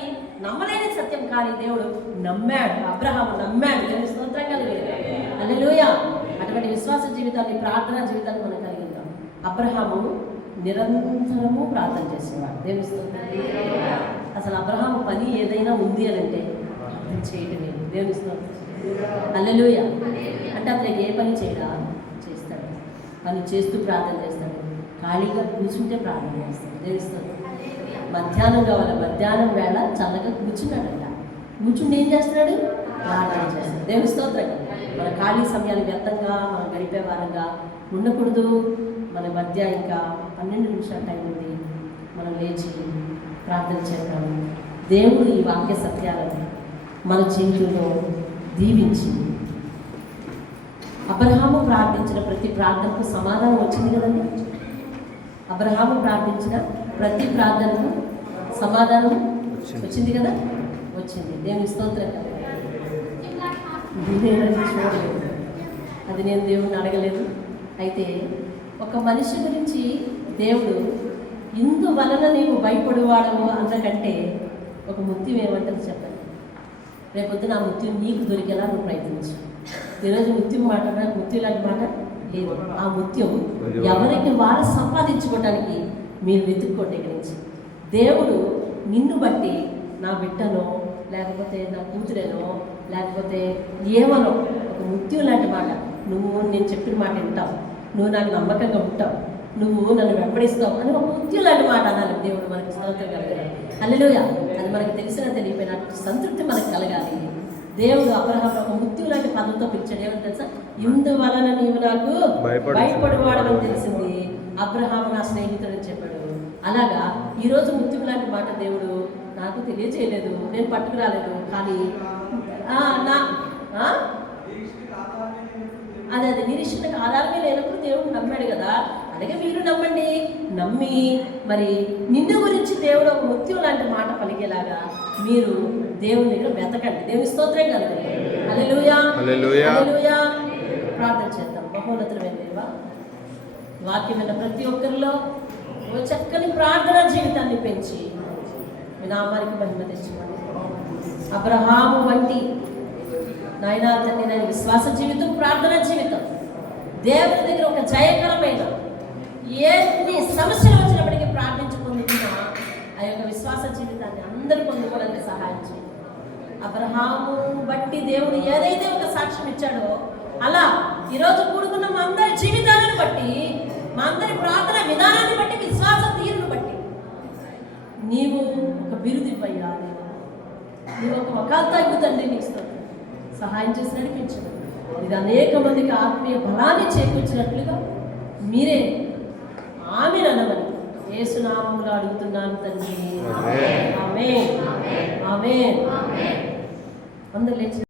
నమ్మలేని సత్యం, కానీ దేవుడు నమ్మాడు. అబ్రహాము నమ్మాడు. దేవుని స్తోత్రం కలుగుతుంది. హల్లెలూయా. అటువంటి విశ్వాస జీవితాన్ని, ప్రార్థనా జీవితాన్ని మనం కలిగి ఉంటాం. అబ్రహాము నిరంతరము ప్రార్థన చేసేవాడు. దేవుని స్తోత్రం. అసలు అబ్రహాము పని ఏదైనా ఉంది అని అంటే చేయటం లేదు. దేవుని స్తోత్రం. హల్లెలూయా. అంటే అతనికి ఏ పని చేయడా చేస్తాడు, పని చేస్తూ ప్రార్థన చేస్తాడు. ఖాళీగా కూర్చుంటే ప్రార్థన చేస్తాడు. దేవుని స్తోత్రం. మధ్యాహ్నం కావాలి, మధ్యాహ్నం వేళ చల్లగా కూర్చున్నాడంట. కూర్చుండి ఏం చేస్తున్నాడు? ప్రార్థన చేస్తాడు. దేవుని స్తోత్రం. మన ఖాళీ సమయాలు వ్యర్థంగా మనం గడిపే వారంగా ఉండకూడదు. మన మధ్య ఇంకా 12 నిమిషాల టైం ఉంది, మనం లేచి ప్రార్థన చేద్దాం. దేవుడు ఈ వాక్య సత్యాలను మన జీవితంలో దీవించి, అబ్రహాము ప్రార్థించిన ప్రతి ప్రార్థనకు సమాధానం వచ్చింది కదండి. అబ్రహాము ప్రార్థించిన ప్రతి ప్రార్థనకు సమాధానం వచ్చింది కదా, వచ్చింది. దేవుని స్తోత్రం. చూడలేదు, అది నేను దేవుడిని అడగలేదు. అయితే ఒక మనిషి గురించి దేవుడు ఇందువలన నీవు భయపడేవాడవు అంతకంటే ఒక ముత్యం ఏమంటుంది చెప్పండి. రేపొద్దున ఆ ముత్యం నీకు దొరికేలా నువ్వు ప్రయత్నించు. ఈరోజు ముత్యం మాట, ముత్యం లాంటి మాట లేదు. ఆ ముత్యం ఎవరికి వారు సంపాదించుకోవడానికి మీరు వెతుక్కోండి. ఇక్కడి నుంచి దేవుడు నిన్ను బట్టి నా బిడ్డనో, లేకపోతే నా కూతురేనో, లేకపోతే ఏమనో ఒక ముత్యం లాంటి మాట, నువ్వు నేను చెప్పిన మాట వింటావు, నువ్వు నాకు నమ్మకంగా ఉంటావు, నువ్వు నన్ను వెంబడిస్తావు అని ఒక ముత్యం లాంటి మాట అనాలి. దేవుడు మనకి స్తోత్రం కలగాలి. హల్లెలూయా. అది మనకి తెలిసినా తెలియపోయినా సంతృప్తి మనకు కలగాలి. దేవుడు అబ్రహాము ఒక ముత్యం లాంటి పదంతో పిలిచాడు. ఏమని తెలుసా? ఇందువలన నీవు నాకు భయపడవాడని తెలిసింది. అబ్రహాము నా స్నేహితుడు అని చెప్పాడు. అలాగా ఈరోజు ముత్యం లాంటి మాట దేవుడు నాకు తెలియజేయలేదు, నేను పట్టుకురాలేదు, కానీ అది నిరీక్షణకు ఆధారమే లేనప్పుడు దేవుడు నమ్మాడు కదా. అలాగే మీరు నమ్మండి. నమ్మి మరి నిన్ను గురించి దేవుడు ఒక ముత్యం లాంటి మాట పలికేలాగా మీరు దేవుని దగ్గర వెతకండి. దేవుని స్తోత్రం కలగండి. హల్లెలూయా, హల్లెలూయా. ప్రార్థన చేద్దాం. మహోన్నతమైన దేవా, వాక్యమైన ప్రతి ఒక్కరిలో ఓ చక్కని ప్రార్థనా జీవితాన్ని పెంచి మీ నామానికి మహిమ తెచ్చుకోండి. అబ్రహాము వంటి నాయనా తండ్రి, నాయన విశ్వాస జీవితం, ప్రార్థనా జీవితం, దేవుని దగ్గర ఒక జయకరమైన ఎన్ని సమస్యలు వచ్చినప్పటికీ ప్రార్థించుకుంటున్న ఆ యొక్క విశ్వాస జీవితాన్ని అందరూ పొందుకోవడానికి సహాయం చేయండి. అబ్రహాము బట్టి దేవుడు ఏదైతే ఒక సాక్ష్యం ఇచ్చాడో అలా ఈరోజు కూడుకున్న మా అందరి జీవితాలను బట్టి, మా అందరి ప్రార్థన విధానాన్ని బట్టి, విశ్వాస తీరును బట్టి నీవు ఒక బిరుదు ఇవ్వయ్యా, నీవు ఒక వకాల్తా ఇవ్వుతండి. నీకు సహాయం చేసి నడిపించండి. ఇది అనేక మందికి ఆత్మీయ బలాన్ని చేకూర్చినట్లుగా మీరే ఆమెను అనమని యేసు నామములో అడుగుతున్నాను తండ్రి. ఆమేన్. ఆమేన్. ఆమేన్. అందరూ లేచి